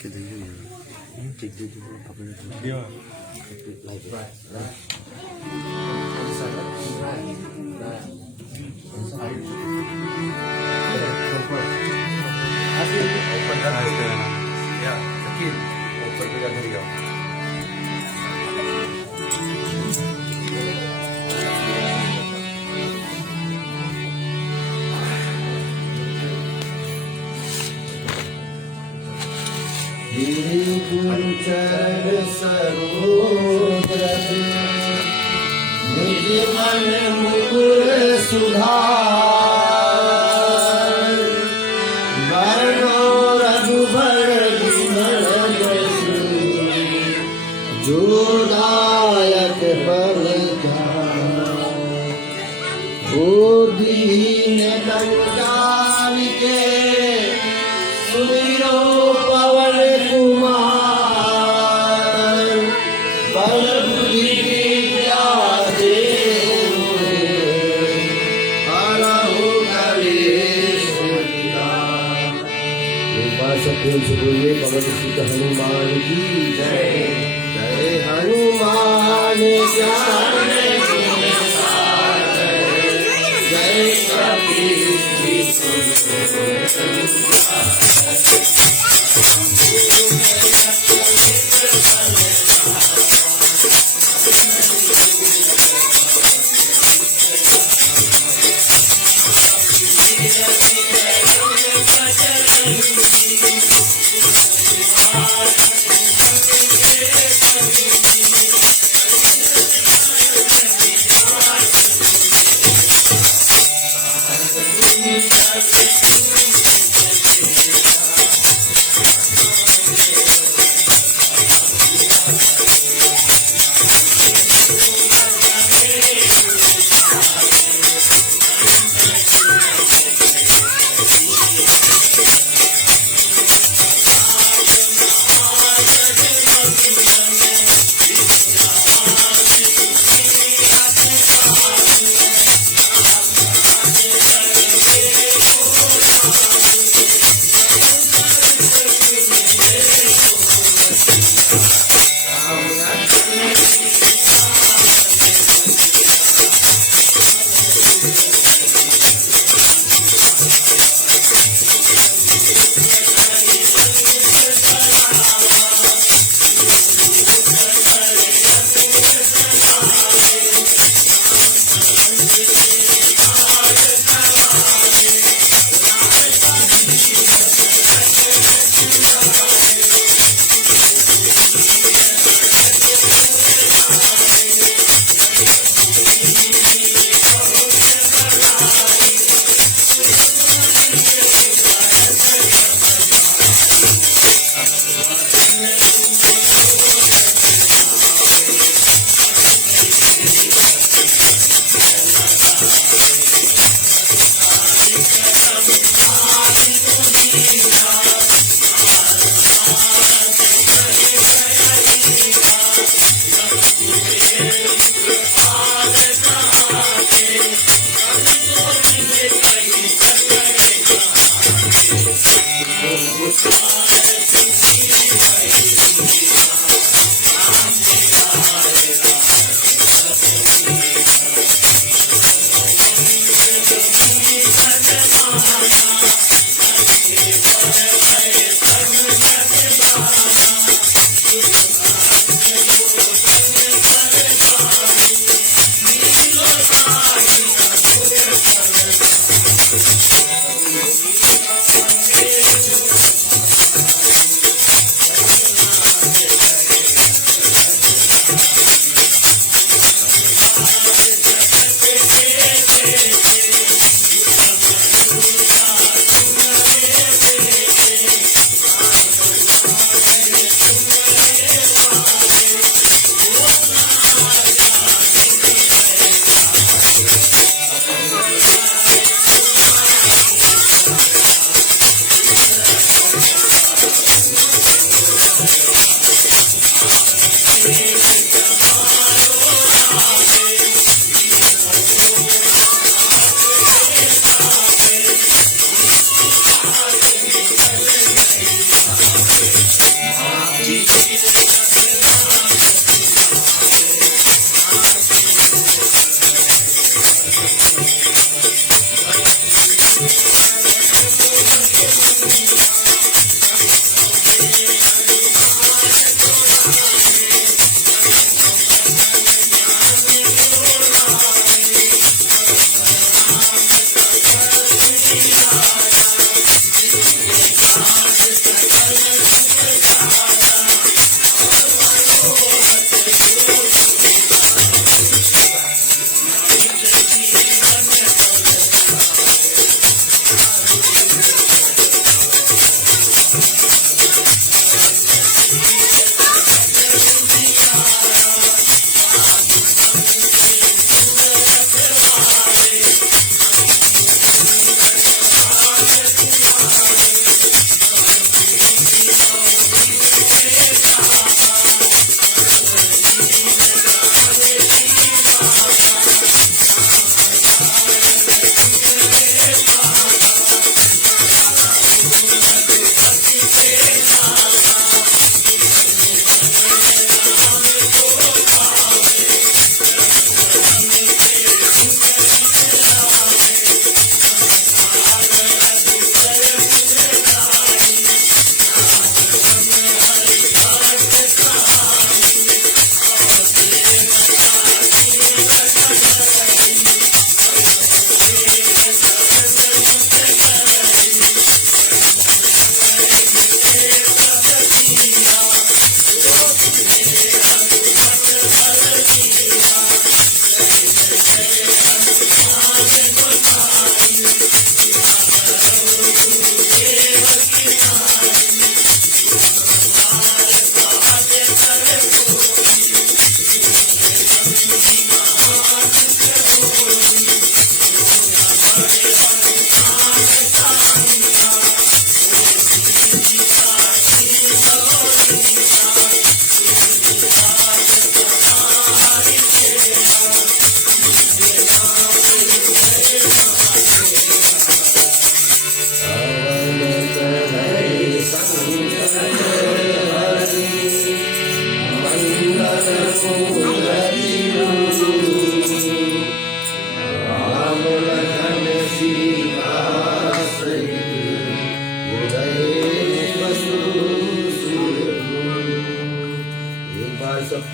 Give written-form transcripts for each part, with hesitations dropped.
के देखिए ठीक देखिए पकड़े लाइव गुरुचर सरोज निज मन मुकुर सुधार वर्णो रघुबर विमल जसु जो दायक बल दीन दंडालिके सुमिरो पवन कुमार बल बुद्धि विद्या देहु हरहु कलेश विकार। एक बार सब प्रेम से बोलिए पवन सुत हनुमान की जय। जय हनुमान ज्ञान गुण सागर जय कपीस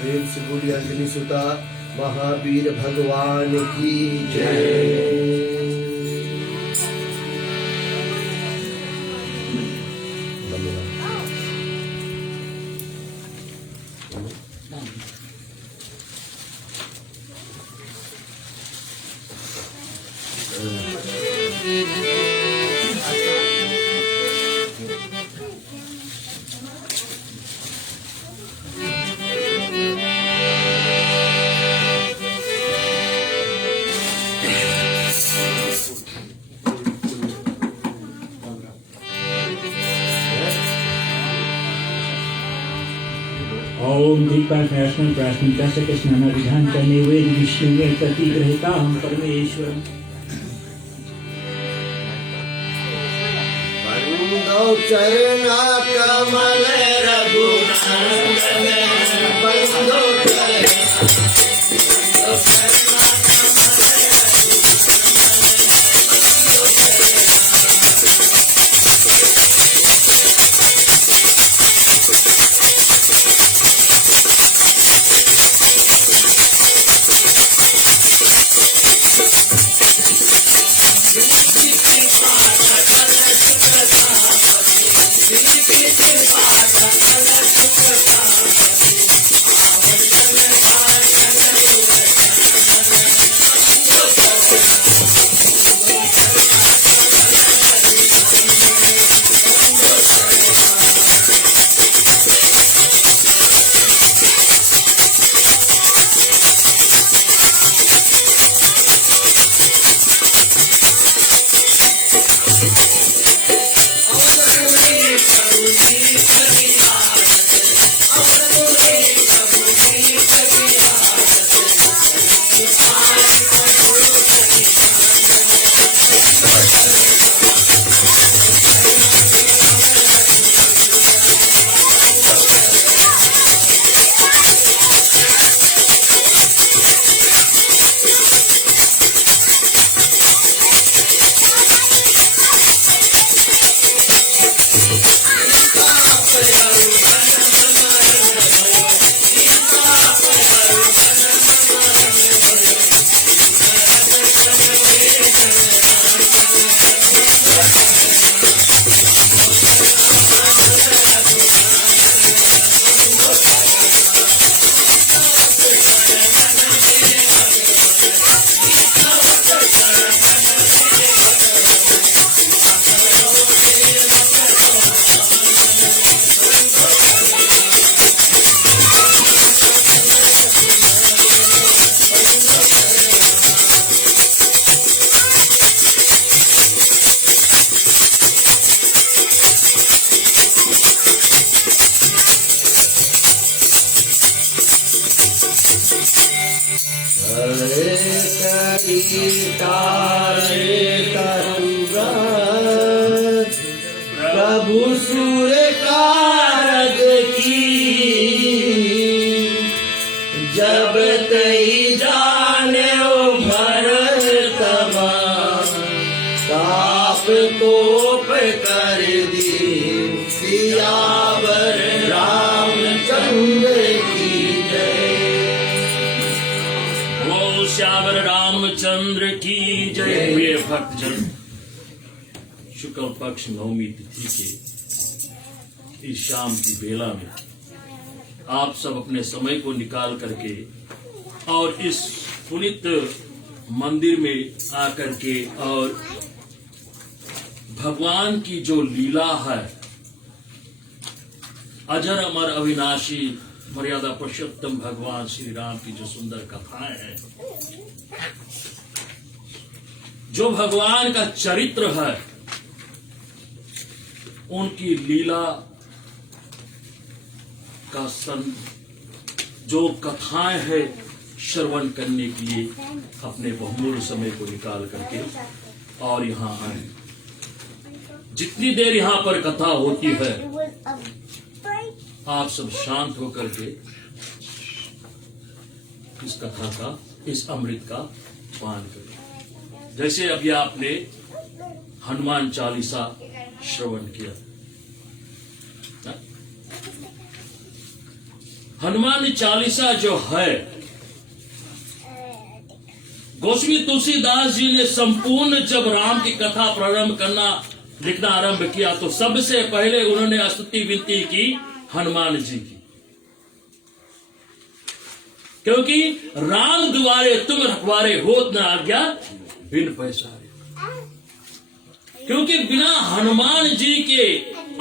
प्रेम से बोली अंजलि सुता महावीर भगवान की जय। ओम दीपान्यासनं प्रास्मिकस्य स्नानाभिधान च निवेद विष्णुवे प्रतिग्रहितां परमेश्वरम्। बंदो चरना कमल रघुनंदन बंदो प्रभु सूर्य कारग की जब तई जाने भर तमा ताप कोप कर दी सियावर रामचंद्र की जय। बोल श्यावर रामचंद्र की जय। प्रिय भक्तजन, शुक्ल पक्ष नवमी तिथि के इस शाम की बेला में आप सब अपने समय को निकाल करके और इस पुनित मंदिर में आकर के और भगवान की जो लीला है, अजर अमर अविनाशी मर्यादा पुरुषोत्तम भगवान श्री राम की जो सुंदर कथाएं हैं, जो भगवान का चरित्र है, उनकी लीला का जो कथाएं है श्रवण करने के लिए अपने बहुमूल्य समय को निकाल करके और यहाँ आए। जितनी देर यहाँ पर कथा होती है, आप सब शांत होकर के इस कथा का, इस अमृत का पान करें। जैसे अभी आपने हनुमान चालीसा श्रवण किया। हनुमान चालीसा जो है, गोस्वामी तुलसीदास जी ने संपूर्ण जब राम की कथा प्रारंभ करना लिखना आरंभ किया तो सबसे पहले उन्होंने स्तुति विनती की हनुमान जी की, क्योंकि राम द्वारे तुम रखवारे होत न आज्ञा बिन पैसारे। क्योंकि बिना हनुमान जी के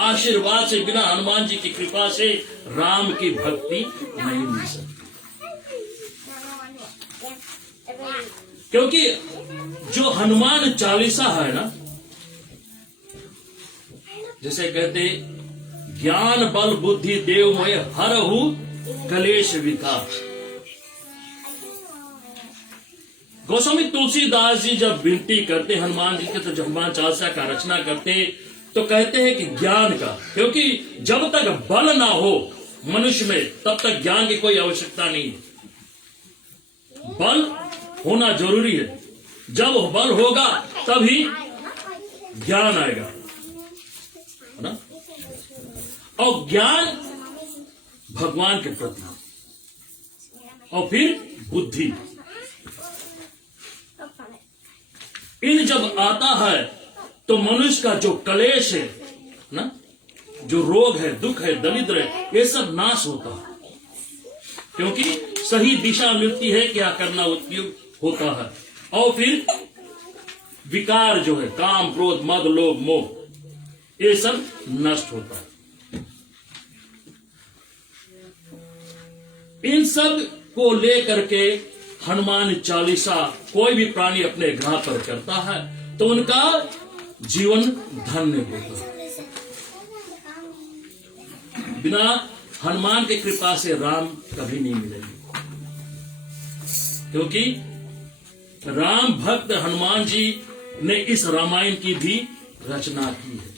आशीर्वाद से, बिना हनुमान जी की कृपा से राम की भक्ति नहीं मिल सकती। क्योंकि जो हनुमान चालीसा है ना, जैसे कहते ज्ञान बल बुद्धि देवमय हरहु कलेश विकार। गोस्वामी तुलसीदास जी जब विनती करते हनुमान जी के, तो जब हनुमान चालीसा का रचना करते तो कहते हैं कि ज्ञान का, क्योंकि जब तक बल ना हो मनुष्य में तब तक ज्ञान की कोई आवश्यकता नहीं है। बल होना जरूरी है, जब बल होगा तभी ज्ञान आएगा, है ना। और ज्ञान भगवान के प्रति, और फिर बुद्धि, इन जब आता है तो मनुष्य का जो कलेश है ना, जो रोग है, दुख है, दरिद्र है, ये सब नाश होता है, क्योंकि सही दिशा मिलती है, क्या करना उपयोग होता है। और फिर विकार जो है, काम क्रोध मद लोभ मोह, ये सब नष्ट होता है। इन सब को लेकर के हनुमान चालीसा कोई भी प्राणी अपने ग्रह पर करता है तो उनका जीवन धन्य होता है। बिना हनुमान की कृपा से राम कभी नहीं मिलेंगे, क्योंकि राम भक्त हनुमान जी ने इस रामायण की भी रचना की है।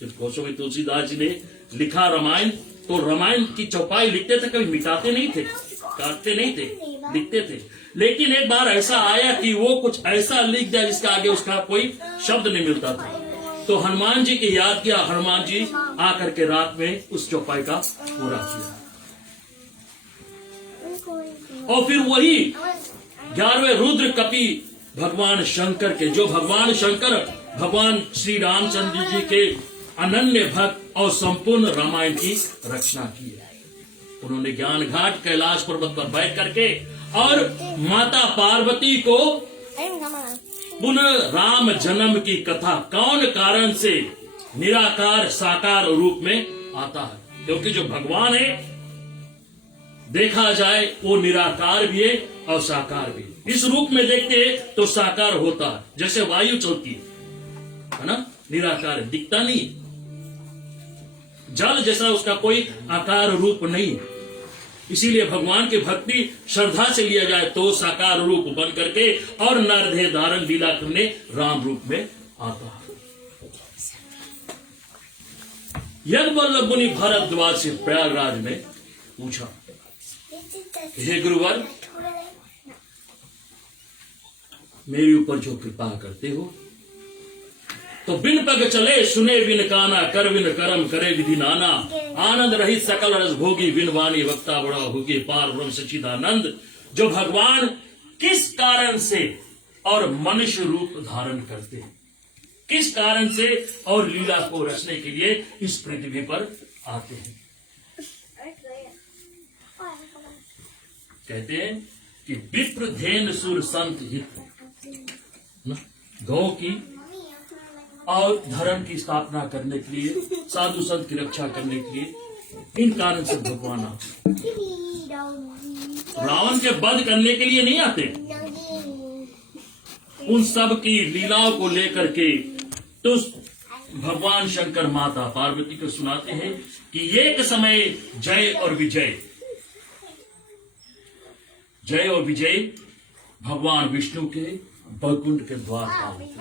जब गोस्वामी तुलसीदास जी ने लिखा रामायण, तो रामायण की चौपाई लिखते थे, कभी मिटाते नहीं थे, काटते नहीं थे, लिखते थे। लेकिन एक बार ऐसा आया कि वो कुछ ऐसा लिख दिया जिसका आगे उसका कोई शब्द नहीं मिलता था, तो हनुमान जी की याद किया, हनुमान जी आकर के रात में उस चौपाई का पूरा किया। और फिर वही 11वें रुद्र कपि भगवान शंकर के, जो भगवान शंकर भगवान श्री रामचंद्र जी के अनन्य भक्त और संपूर्ण रामायण की रचना की है। उन्होंने ज्ञान घाट कैलाश पर्वत पर बैठ करके और माता पार्वती को पुनः राम जन्म की कथा कौन कारण से निराकार साकार रूप में आता है, क्योंकि जो भगवान है देखा जाए वो निराकार भी है और साकार भी है। इस रूप में देखते हैं तो साकार होता है, जैसे वायु चलती है ना, निराकार है, दिखता नहीं। जल जैसा उसका कोई आकार रूप नहीं है। इसीलिए भगवान की भक्ति श्रद्धा से लिया जाए तो साकार रूप बन करके और नरदेह धारण लीला करने राम रूप में आता है। यद वल्लभ मुनि भरद्वाज से प्रयागराज में पूछा, हे गुरुवर, मेरे ऊपर जो कृपा करते हो तो बिन पग चले सुने बिन काना, कर बिन करम करे विधि नाना, आनंद रहित सकल रस भोगी, बिन वाणी वक्ता बड़ा होगी, पार ब्रह्म सच्चिदानंद। जो भगवान किस कारण से और मनुष्य रूप धारण करते हैं, किस कारण से और लीला को रचने के लिए इस पृथ्वी पर आते हैं। कहते हैं कि विप्र धेन सुर संत हित, गौ की और धर्म की स्थापना करने के लिए, साधु संत की रक्षा करने के लिए इन कारण से भगवान आते। रावण के वध करने के लिए नहीं आते, उन सब की लीलाओं को लेकर के तो भगवान शंकर माता पार्वती को सुनाते हैं कि एक समय जय और विजय, जय और विजय भगवान विष्णु के वैकुंठ के द्वार पर,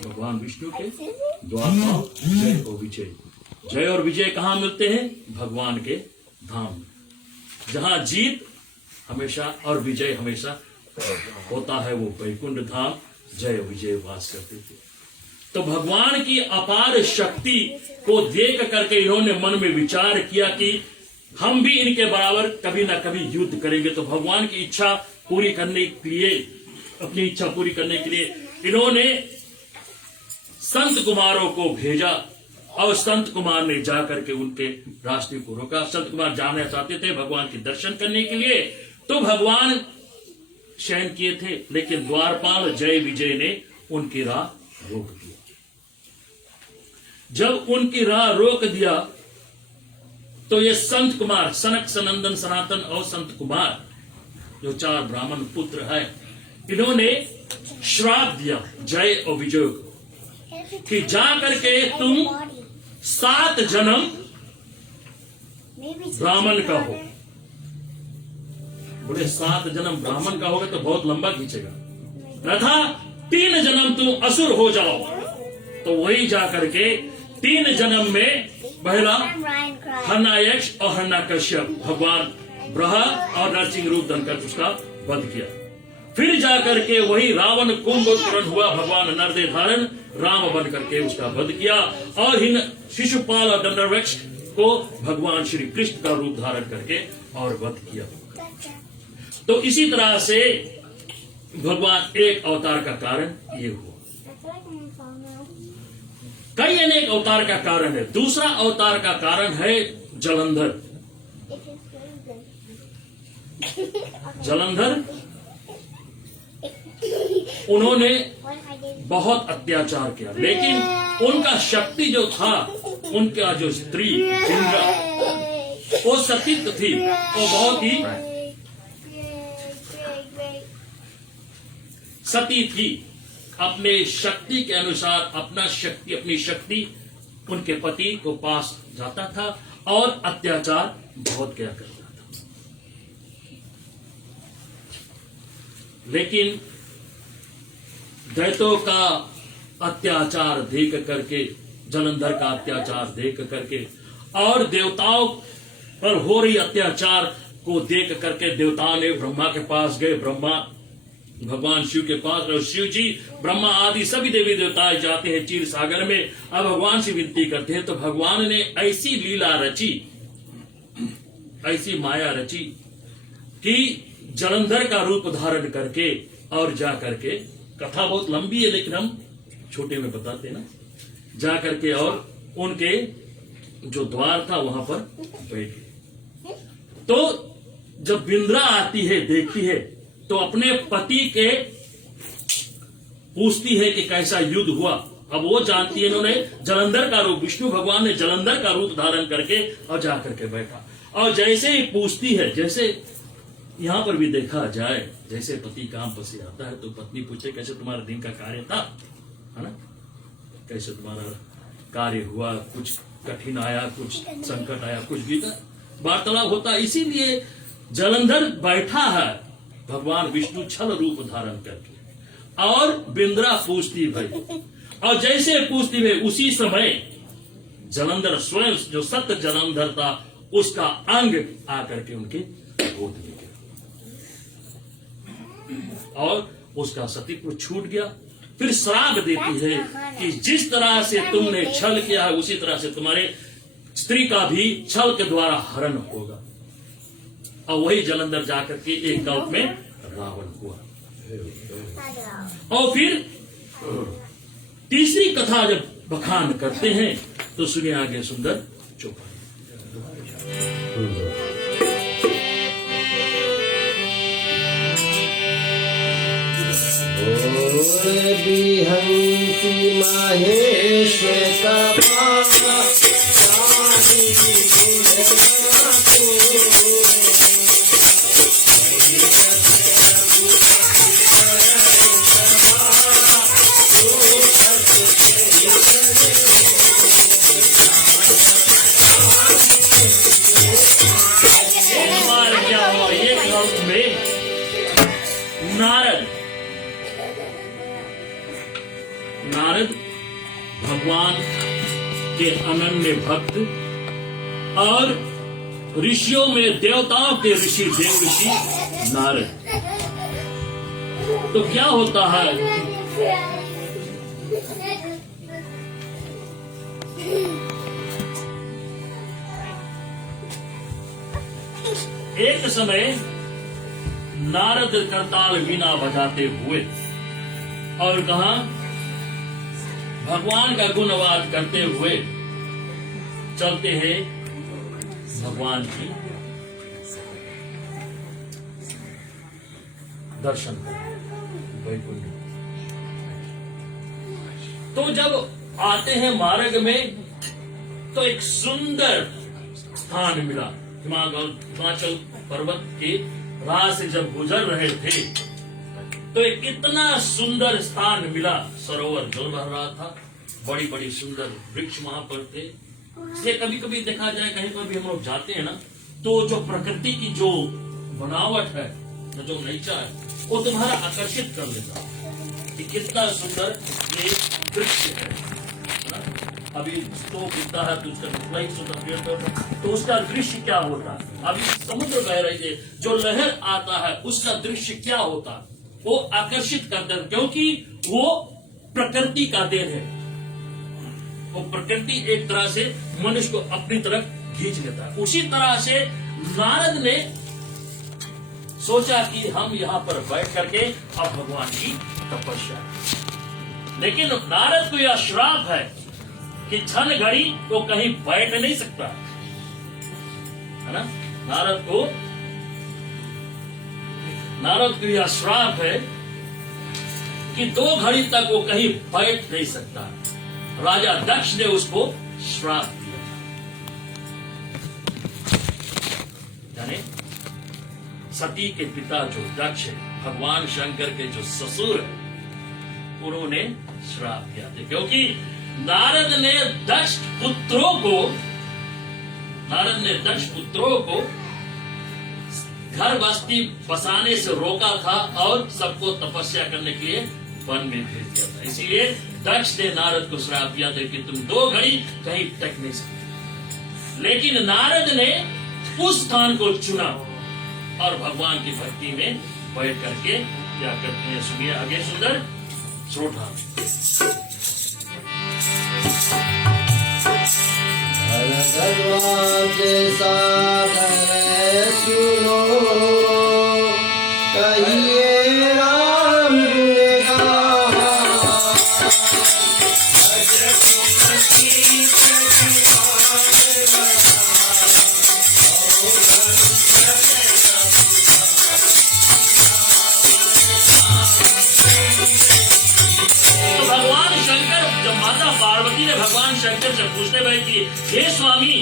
भगवान विष्णु के द्वार पर जय और विजय। जय और विजय कहाँ मिलते हैं? भगवान के धाम में, जहां जीत हमेशा और विजय हमेशा होता है, वो वैकुंठ धाम जय और विजय वास करते थे। तो भगवान की अपार शक्ति को देख करके इन्होंने मन में विचार किया कि हम भी इनके बराबर कभी ना कभी युद्ध करेंगे। तो भगवान की इच्छा पूरी करने के लिए, अपनी इच्छा पूरी करने के लिए इन्होंने संत कुमारों को भेजा और संत कुमार ने जाकर के उनके रास्ते को रोका। संत कुमार जाना चाहते थे भगवान के दर्शन करने के लिए, तो भगवान शयन किए थे, लेकिन द्वारपाल जय विजय ने उनकी राह रोक दिया। जब उनकी राह रोक दिया तो ये संत कुमार, सनक सनंदन सनातन और संत कुमार, जो 4 ब्राह्मण पुत्र है, इन्होंने श्राप दिया जय और विजय को कि जा करके तुम 7 जन्म ब्राह्मण का हो। बोले 7 जन्म ब्राह्मण का होगा तो बहुत लंबा खींचेगा, तथा 3 जन्म तुम असुर हो जाओ। तो वही जा करके 3 जन्म में पहला हरनायक्ष और हरणाकश्यप भगवान ब्रहा और नरसिंह रूप धनकर उसका वध किया। फिर जाकर के वही रावण कुंभकर्ण हुआ, भगवान नरदेह धारण राम बन करके उसका वध किया, और इन शिशुपाल और दंडवृक्ष को भगवान श्री कृष्ण का रूप धारण करके और वध किया। तो इसी तरह से भगवान एक अवतार का कारण ये हुआ। कई अनेक अवतार का कारण है। दूसरा अवतार का कारण है जलंधर। जलंधर उन्होंने बहुत अत्याचार किया, लेकिन उनका शक्ति जो था, उनका जो स्त्री इंद्रा, वो सतीत्व थी, वो बहुत ही सती थी। अपने शक्ति के अनुसार अपनी शक्ति उनके पति को पास जाता था और अत्याचार बहुत किया करता था। लेकिन दैत्यों का अत्याचार देख करके, जलंधर का अत्याचार देख करके और देवताओं पर हो रही अत्याचार को देख करके देवताओं ने ब्रह्मा के पास गए। ब्रह्मा भगवान शिव के पास, और शिव जी ब्रह्मा आदि सभी देवी देवता जाते हैं क्षीर सागर में, अब भगवान से विनती करते हैं। तो भगवान ने ऐसी लीला रची, ऐसी माया रची कि जलंधर का रूप धारण करके और जा करके कथा बहुत लंबी है लेकिन हम छोटे में बताते हैं ना। जा करके और उनके जो द्वार था वहां पर बैठ गए। तो जब बिंद्रा आती है, देखती है, तो अपने पति के पूछती है कि कैसा युद्ध हुआ। अब वो जानती है, इन्होंने जलंधर का रूप, विष्णु भगवान ने जलंधर का रूप धारण करके और जाकर के बैठा। और जैसे ही पूछती है, जैसे यहां पर भी देखा जाए, जैसे पति काम पर से आता है तो पत्नी पूछे कैसे तुम्हारा दिन का कार्य था, है ना, कैसे तुम्हारा कार्य हुआ, कुछ कठिन आया, कुछ संकट आया, कुछ भी वार्तालाप होता। इसीलिए जलंधर बैठा है भगवान विष्णु छल रूप धारण करके, और बिंद्रा पूछती भाई, और जैसे पूछती भाई उसी समय जलंधर स्वयं, जो सत्य जलंधर था, उसका अंग आकर के उनके गोद में गया और उसका सतीत्व छूट गया। फिर श्राप देती है कि जिस तरह से तुमने छल किया है उसी तरह से तुम्हारे स्त्री का भी छल के द्वारा हरण होगा। और वही जलंधर जाकर के एक कल्प में रावण हुआ। और फिर तीसरी कथा जब बखान करते हैं तो सुनिए आगे सुंदर चौपाई। बिहंसी महेश्वर का क्या हुआ एक वक्त में नारद भगवान के अनन्य भक्त और ऋषियों में देवताओं के ऋषि, देव ऋषि नारद। तो क्या होता है, एक समय नारद करताल वीणा बजाते हुए और कहा भगवान का गुणवाद करते हुए चलते हैं भगवान की दर्शन वैकुंठ। तो जब आते हैं मार्ग में तो एक सुंदर स्थान मिला। हिमाचल पर्वत के राह से जब गुजर रहे थे तो एक इतना सुंदर स्थान मिला, सरोवर जल भर रहा था, बड़ी बड़ी सुंदर वृक्ष वहां पर थे। इसलिए कभी कभी देखा जाए कहीं पर भी हम लोग जाते हैं ना, तो जो प्रकृति की जो बनावट है, जो नेचर है, वो तुम्हारा आकर्षित कर लेता है कि कितना सुंदर ये वृक्ष है ना? अभी तो गिरता है तो उसका टुकड़ा ही सुंदर पेड़ पर, तो उसका दृश्य क्या होता है। अभी समुद्र बह रही है, जो लहर आता है उसका दृश्य क्या होता है, वो आकर्षित करता है, क्योंकि वो प्रकृति का देन है। वो प्रकृति एक तरह से मनुष्य को अपनी तरफ खींच लेता है। उसी तरह से नारद ने सोचा कि हम यहाँ पर बैठ करके अब भगवान की तपस्या, लेकिन नारद को यह श्राप है कि क्षण घड़ी वो कहीं बैठ नहीं सकता, है ना। नारद को यह श्राप है कि 2 घड़ी तक वो कहीं बैठ नहीं सकता। राजा दक्ष ने उसको श्राप दिया, यानी सती के पिता जो दक्ष है, भगवान शंकर के जो ससुर है, उन्होंने श्राप दिया था। क्योंकि नारद ने दक्ष पुत्रों को घर बस्ती बसाने से रोका था और सबको तपस्या करने के लिए वन में भेज दिया था। इसलिए दक्ष ने नारद को श्राप दिया था कि तुम 2 घड़ी कहीं टक नहीं सकते। लेकिन नारद ने उस स्थान को चुना और भगवान की भक्ति में बैठ करके क्या करते हैं, सुनिए आगे सुंदर श्रोता। सागर सुनो कहिए राम गुणगान। नारद से पूछते भाई कि हे स्वामी,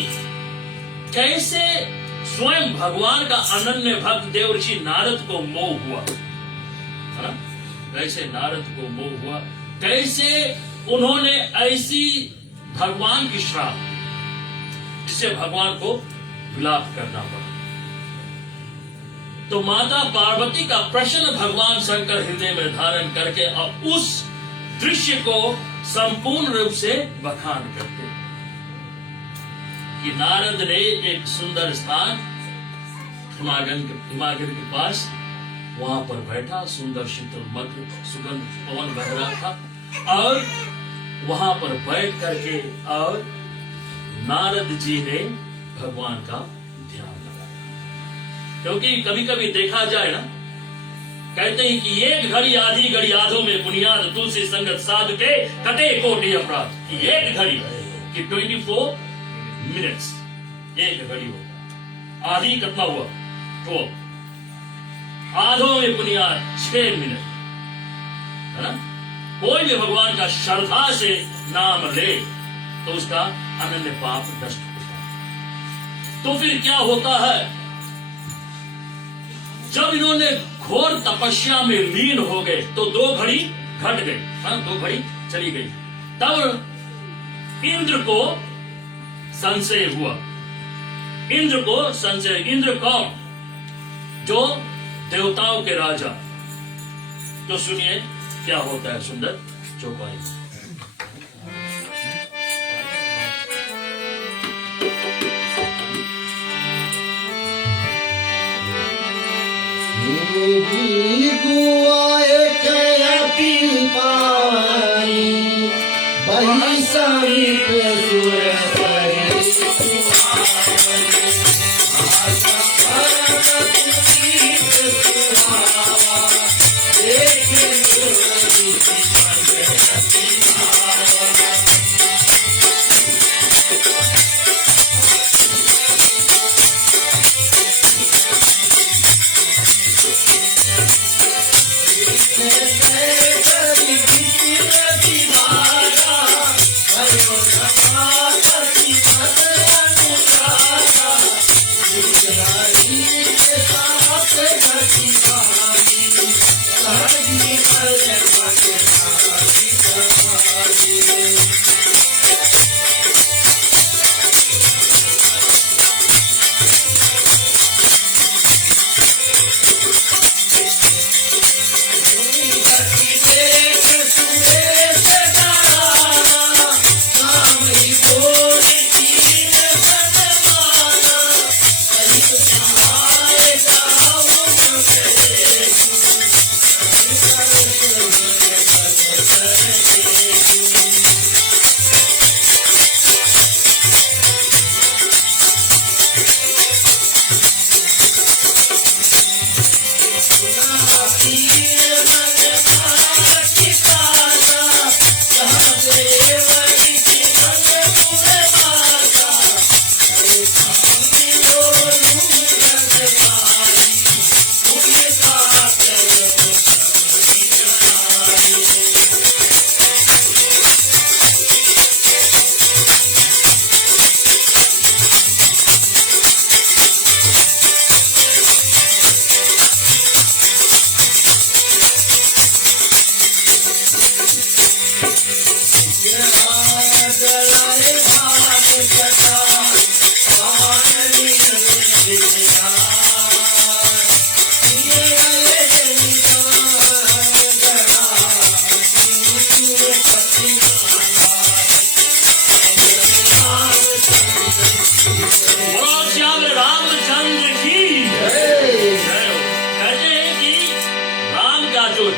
कैसे स्वयं भगवान का अनन्य भक्त देवर्षि नारद को मोह हुआ, है ना? कैसे नारद को मोह हुआ, कैसे उन्होंने ऐसी भगवान की श्राप जिससे भगवान को विलाप करना पड़ा। तो माता पार्वती का प्रश्न भगवान शंकर हृदय में धारण करके और उस दृश्य को संपूर्ण रूप से बखान करते कि नारद ने एक सुंदर स्थान हिमागिर के पास वहां पर बैठा, सुंदर शीतल मधुर सुगंध पवन बह रहा था और वहां पर बैठ करके और नारद जी ने भगवान का ध्यान लगाया। क्योंकि कभी कभी देखा जाए ना, कहते हैं कि एक घड़ी आधी घड़ी आधों में बुनियाद तुलसी संगत साधु के कटे कोटि अपराध। एक घड़ी कि 24 मिनट्स एक घड़ी हो, आधी कितना हुआ तो आधों में बुनियाद 6 मिनट, है ना? कोई भी भगवान का श्रद्धा से नाम ले तो उसका अनन्य पाप नष्ट होता है। तो फिर क्या होता है, जब इन्होंने घोर तपस्या में लीन हो गए तो 2 घड़ी घट गई, 2 घड़ी चली गई। तब इंद्र को संशय हुआ। इंद्र को संशय, इंद्र कौन? जो देवताओं के राजा। तो सुनिए क्या होता है सुंदर चौपाई। बही समीप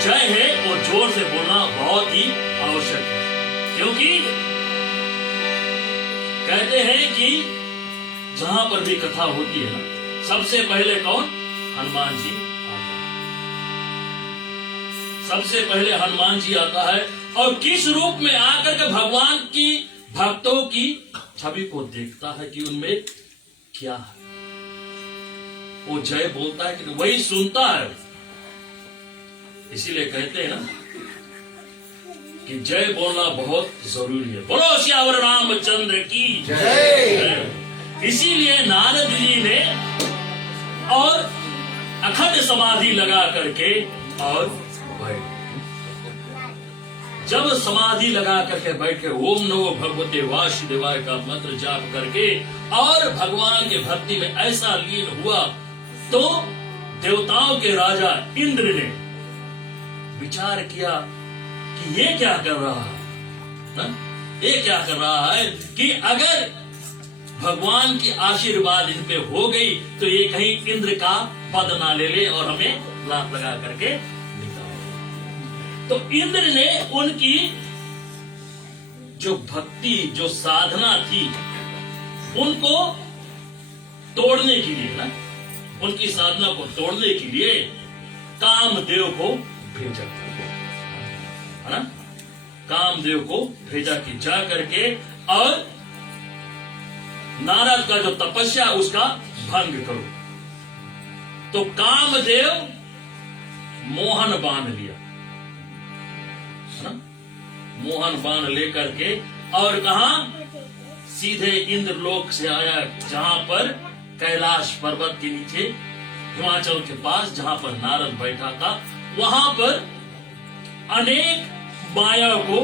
जय है वो जोर से बोलना बहुत ही आवश्यक है। क्योंकि कहते हैं कि जहां पर भी कथा होती है ना, सबसे पहले कौन? हनुमान जी आता है। सबसे पहले हनुमान जी आता है और किस रूप में आकर के भगवान की भक्तों की छवि को देखता है कि उनमें क्या है। वो जय बोलता है कि वही सुनता है। इसीलिए कहते हैं ना कि जय बोलना बहुत जरूरी है। बोलो श्यावर रामचंद्र की जय। इसीलिए नारद जी ने और अखंड समाधि लगा करके और बैठ, जब समाधि लगा करके बैठे ओम नमो भगवते वासुदेवाय का मंत्र जाप करके और भगवान के भक्ति में ऐसा लीन हुआ, तो देवताओं के राजा इंद्र ने विचार किया कि ये क्या कर रहा है, ये क्या कर रहा है कि अगर भगवान की आशीर्वाद इन पे हो गई तो ये कहीं इंद्र का पद ना ले ले और हमें लात लगा करके निकाल। तो इंद्र ने उनकी जो भक्ति जो साधना थी उनको तोड़ने के लिए ना, उनकी साधना को तोड़ने के लिए कामदेव को भेजा, है ना, कामदेव को भेजा कि जा करके और नारद का जो तपस्या उसका भंग करो। तो कामदेव मोहन बाण लिया, है ना, मोहन बाण लेकर के और कहा सीधे इंद्रलोक से आया, जहां पर कैलाश पर्वत के नीचे हिमाचल के पास जहां पर नारद बैठा था, वहां पर अनेक माया को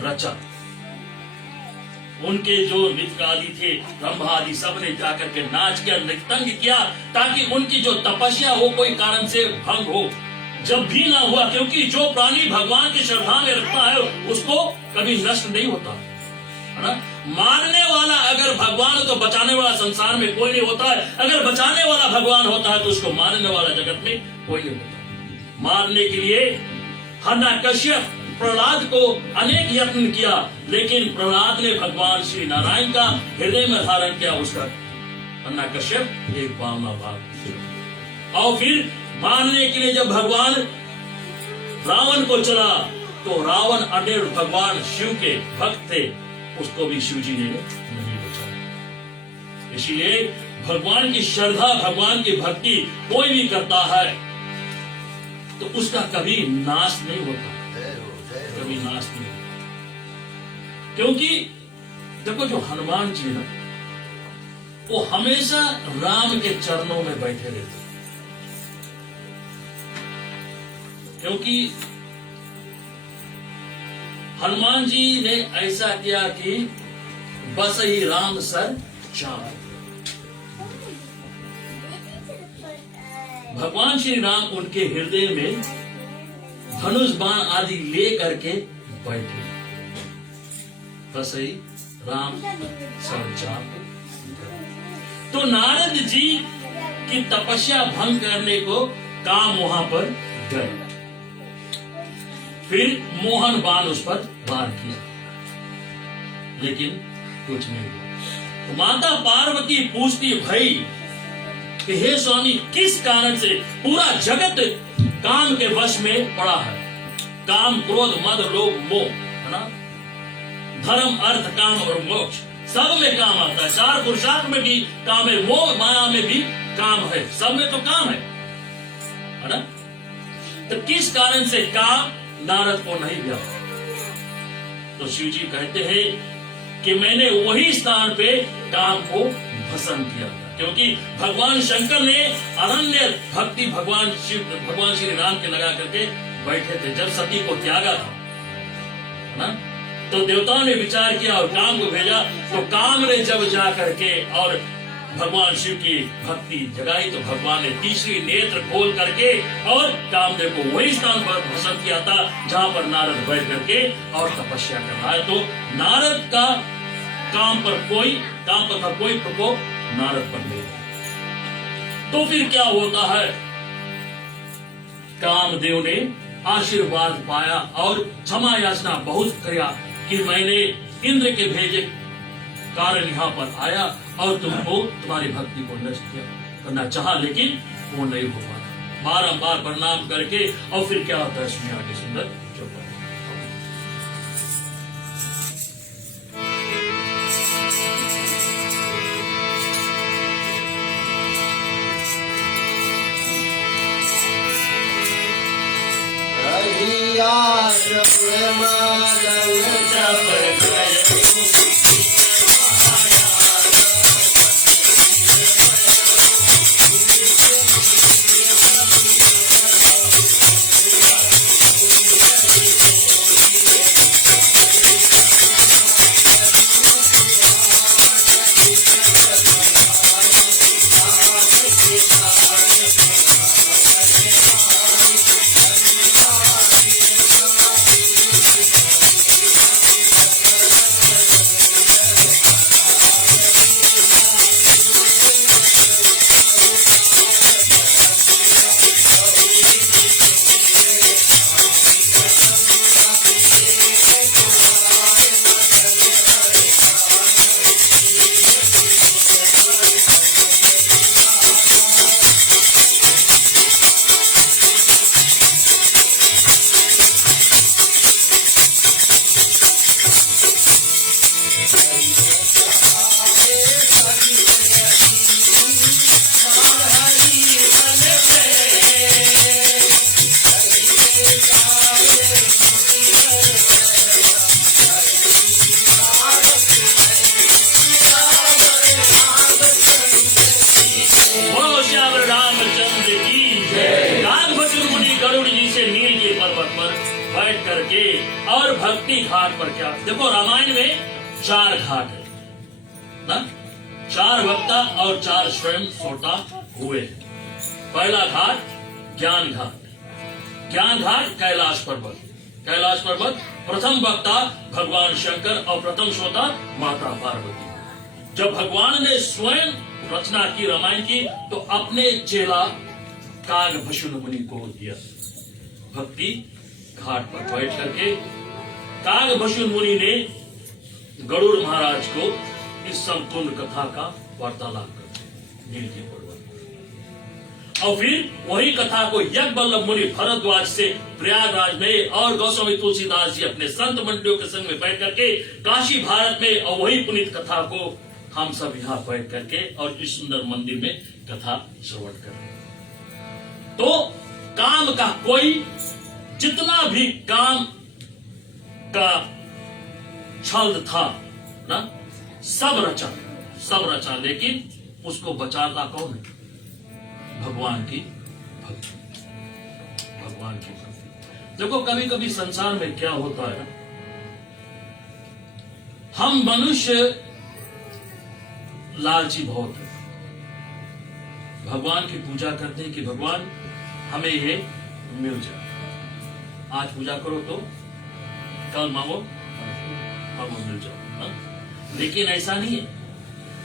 रचा। उनके जो नृत्यकाली थे ब्रह्मादि सब ने जाकर के नाच किया, नृत्यंग किया, ताकि उनकी जो तपस्या हो कोई कारण से भंग हो, जब भी ना हुआ, क्योंकि जो प्राणी भगवान की श्रद्धा में रखता है उसको कभी नष्ट नहीं होता, है ना। मारने वाला अगर भगवान हो तो बचाने वाला संसार में कोई नहीं होता है, अगर बचाने वाला भगवान होता है तो उसको मारने वाला जगत में कोई नहीं होता। मारने के लिए हिरण्यकश्यप प्रहलाद को अनेक यत्न किया, लेकिन प्रहलाद ने भगवान श्री नारायण का हृदय में धारण किया, उसका हिरण्यकश्यप एक बामा भाग। और फिर मारने के लिए जब भगवान रावण को चला तो रावण अनेक भगवान शिव के भक्त थे, उसको भी शिव जी ने नहीं बचाया। इसलिए भगवान की श्रद्धा, भगवान की भक्ति कोई भी करता है तो उसका कभी नाश नहीं होता, कभी नाश नहीं होता। क्योंकि देखो जो हनुमान जी ना, वो हमेशा राम के चरणों में बैठे रहते, क्योंकि हनुमान जी ने ऐसा किया कि बस ही राम सर चाँद। भगवान श्री राम उनके हृदय में धनुष बाण आदि ले करके बैठे, बस ही राम सर चाँद। तो नारद जी की तपस्या भंग करने को काम वहां पर गए, फिर मोहन बाण उस पर वार किया, लेकिन कुछ नहीं हुआ। तो माता पार्वती पूछती भाई कि हे स्वामी, किस कारण से पूरा जगत काम के वश में पड़ा है? काम, क्रोध, मद, लोभ, मोह, है ना, धर्म, अर्थ, काम और मोक्ष, सब में काम आता है। चार पुरुषार्थ में भी काम है, मोह माया में भी काम है, सब में तो काम है ना। तो किस कारण से काम नारद को नहीं दिया? तो शिव जी कहते हैं कि मैंने वही स्थान पे काम को भस्म किया था, क्योंकि भगवान शंकर ने अनन्य भक्ति भगवान श्री राम के लगा करके बैठे थे जब सती को त्यागा था, ना। तो देवताओं ने विचार किया और काम को भेजा। तो काम ने जब जा करके और भगवान शिव की भक्ति जगाई, तो भगवान ने तीसरी नेत्र खोल करके और कामदेव को वही स्थान पर भस्म किया था जहां पर नारद बैठ करके और तपस्या कर रहा है। तो नारद का काम पर कोई प्रकोप नारद पर नहीं। तो फिर क्या होता है, कामदेव ने आशीर्वाद पाया और क्षमा याचना बहुत किया कि मैंने इंद्र के भेजे कारण यहाँ पर आया और तुमको तुम्हारी भक्ति को नष्ट करना चाहा, लेकिन वो नहीं हो पाया। बारंबार प्रणाम करके और फिर क्या होता है सुनिए आगे सुंदर चौपाई। रहिया बैठ करके और भक्ति घाट पर क्या देखो, रामायण में 4 घाट है ना, 4 वक्ता और 4 स्वयं श्रोता हुए। पहला घाट ज्ञान घाट, ज्ञान घाट कैलाश पर्वत, कैलाश पर्वत प्रथम वक्ता भगवान शंकर और प्रथम श्रोता माता पार्वती। जब भगवान ने स्वयं रचना की रामायण की तो अपने चेला कागभूषण मुनि को दिया। भक्ति घाट पर बैठ करके कागभूषण मुनि ने गरुड़ महाराज को इस संपूर्ण कथा का वार्तालाप कर नीलगिरी पर्वत, और फिर वही कथा को यज्ञवल्लभ मुनि भरद्वाज से प्रयागराज में और गोस्वामी तुलसीदास जी अपने संत मंडलियों के संग में बैठ करके काशी भारत में, और वही पुनीत कथा को हम सब यहाँ बैठ करके और इस सुंदर मंदिर में कथा श्रवण कर रहे हैं। तो काम का कोई जितना भी काम का छल था ना, सब रचा, लेकिन उसको बचाता कौन है? भगवान की भक्ति, भगवान की भक्ति। देखो कभी कभी संसार में क्या होता है, हम मनुष्य लालची बहुत है। भगवान की पूजा करते हैं कि भगवान हमें ये मिल जाए, आज पूजा करो तो कल मांगो मिल जाओ, हाँ? लेकिन ऐसा नहीं है,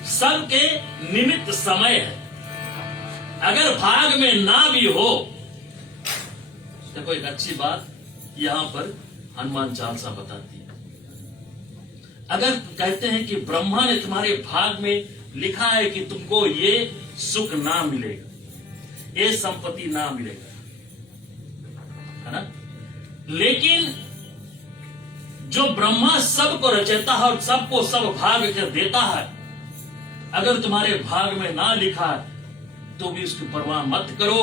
सबके निमित्त समय है। अगर भाग में ना भी हो, देखो एक अच्छी बात यहां पर हनुमान चालीसा बताती है। अगर कहते हैं कि ब्रह्मा ने तुम्हारे भाग में लिखा है कि तुमको ये सुख ना मिलेगा, ये संपत्ति ना मिलेगा, है ना, लेकिन जो ब्रह्मा सबको रचता है और सबको सब भाग कर देता है, अगर तुम्हारे भाग में ना लिखा है तो भी उसकी परवाह मत करो,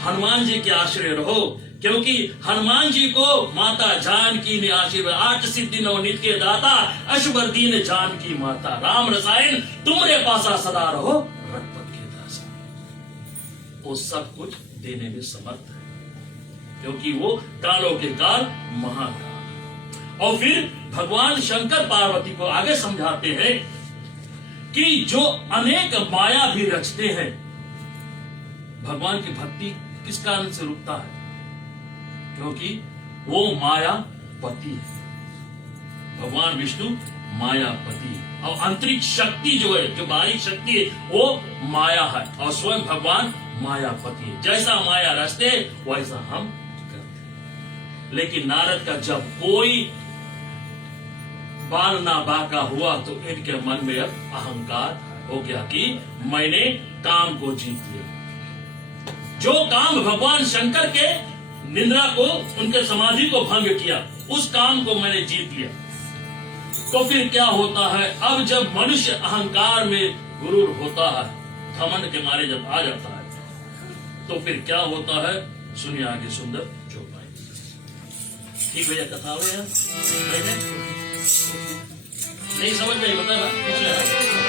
हनुमान जी के आश्रय रहो, क्योंकि हनुमान जी को माता जानकी ने आशीर्वाद, 8 सिद्धि 9 निधि के दाता, अशुभ दीन जानकी माता, राम रसायन तुमरे पासा सदा रहो, रघुपत के दासा। वो सब कुछ देने में समर्थ है, क्योंकि वो कालों के काल महाकाल। और फिर भगवान शंकर पार्वती को आगे समझाते हैं कि जो अनेक माया भी रचते हैं, भगवान की भक्ति किस कारण से रुकता है? क्योंकि वो मायापति है। भगवान विष्णु मायापति है, और अंतरिक्ष शक्ति जो है, जो बाहरी शक्ति है, वो माया है, और स्वयं भगवान मायापति है। जैसा माया रचते वैसा हम करते। लेकिन नारद का जब कोई बाल ना बाका हुआ तो इनके मन में अब अहंकार हो गया कि मैंने काम को जीत लिया। जो काम भगवान शंकर के निंद्रा को, उनके समाधि को भंग किया, उस काम को मैंने जीत लिया। तो फिर क्या होता है, अब जब मनुष्य अहंकार में गुरूर होता है, घमंड के मारे जब आ जाता है, तो फिर क्या होता है? सुनिए आगे सुंदर चौपाई। ठीक भैया कथा हो यार नहीं समझ में बता ना पूछ लेना।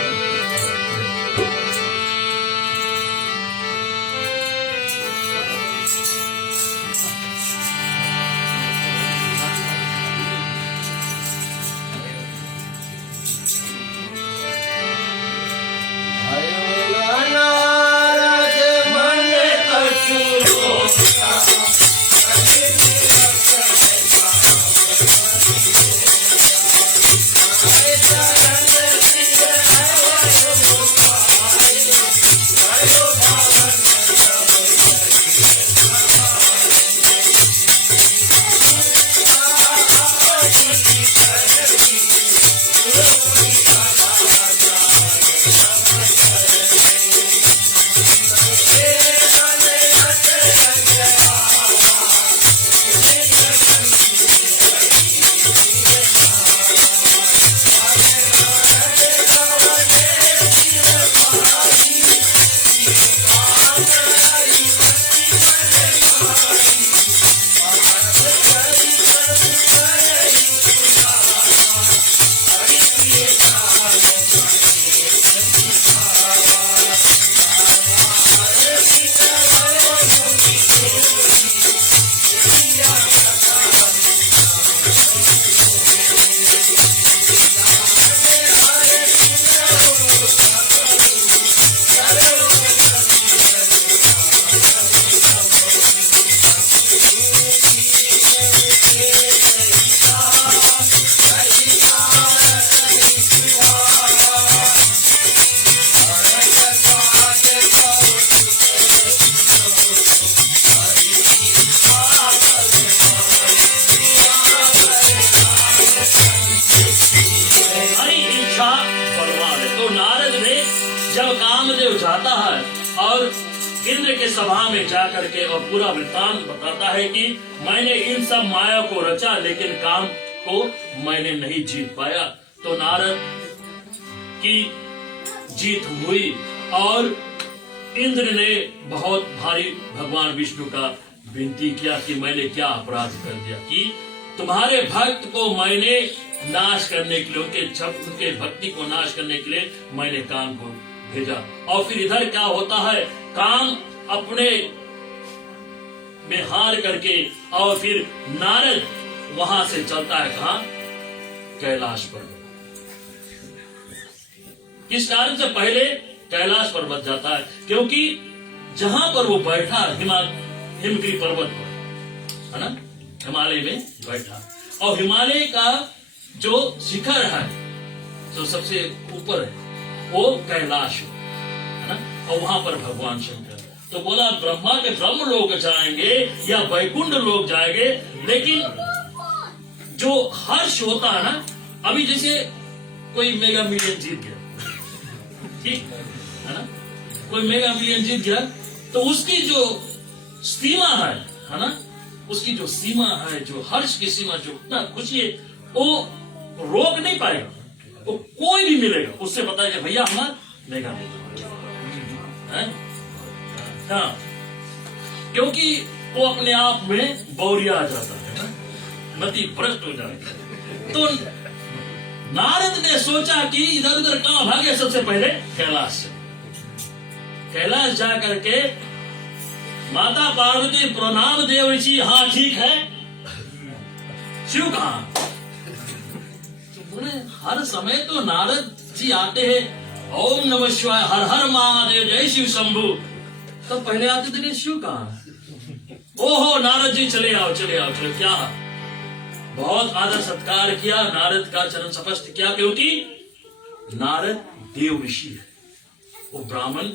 जब कामदेव जाता है और इंद्र के सभा में जाकर के और पूरा वृत्तांत बताता है कि मैंने इन सब माया को रचा लेकिन काम को मैंने नहीं जीत पाया, तो नारद की जीत हुई और इंद्र ने बहुत भारी भगवान विष्णु का विनती किया कि मैंने क्या अपराध कर दिया कि तुम्हारे भक्त को मैंने नाश करने के लिए, उनके भक्ति को नाश करने के लिए मैंने काम को भेजा। और फिर इधर क्या होता है, काम अपने में हार करके और फिर नारद वहां से चलता है कहां, कैलाश पर्वत। किस कारण से पहले कैलाश पर्वत जाता है, क्योंकि जहां पर वो बैठा हिमगिरी पर्वत पर है ना, हिमालय में बैठा, और हिमालय का जो शिखर है जो सबसे ऊपर है वो कैलाश है ना, और वहां पर भगवान शंकर। तो बोला ब्रह्मा के ब्रह्म लोग जाएंगे या वैकुंठ लोग जाएंगे, लेकिन जो हर्ष होता है ना, अभी जैसे कोई मेगा मिलियन जीत गया, ठीक है ना, कोई मेगा मिलियन जीत गया तो उसकी जो सीमा है ना, उसकी जो सीमा है, जो हर्ष की सीमा, जो इतना खुशी है, वो रोक नहीं पाएगा, वो कोई भी मिलेगा उससे बताएगा भैया हमारा मेगा है, हाँ, क्योंकि वो अपने आप में बौरिया आ जाता है, मति भ्रष्ट हो जाता है। तो नारद ने सोचा कि इधर उधर कहां भागे, सबसे पहले कैलाश से, कैलाश जा करके माता पार्वती प्रणाम देव ऋषि, हाँ ठीक है, शिव कहां? बोले हर समय तो नारद जी आते हैं, ओम नमः शिवाय, हर हर महादेव, जय शिव शंभु, तो पहले आते थे शिव कहां? ओहो नारद जी चले आओ चले आओ चले, क्या बहुत आदर सत्कार किया, नारद का चरण स्पर्श किया, क्योंकि नारद देव ऋषि है, वो ब्राह्मण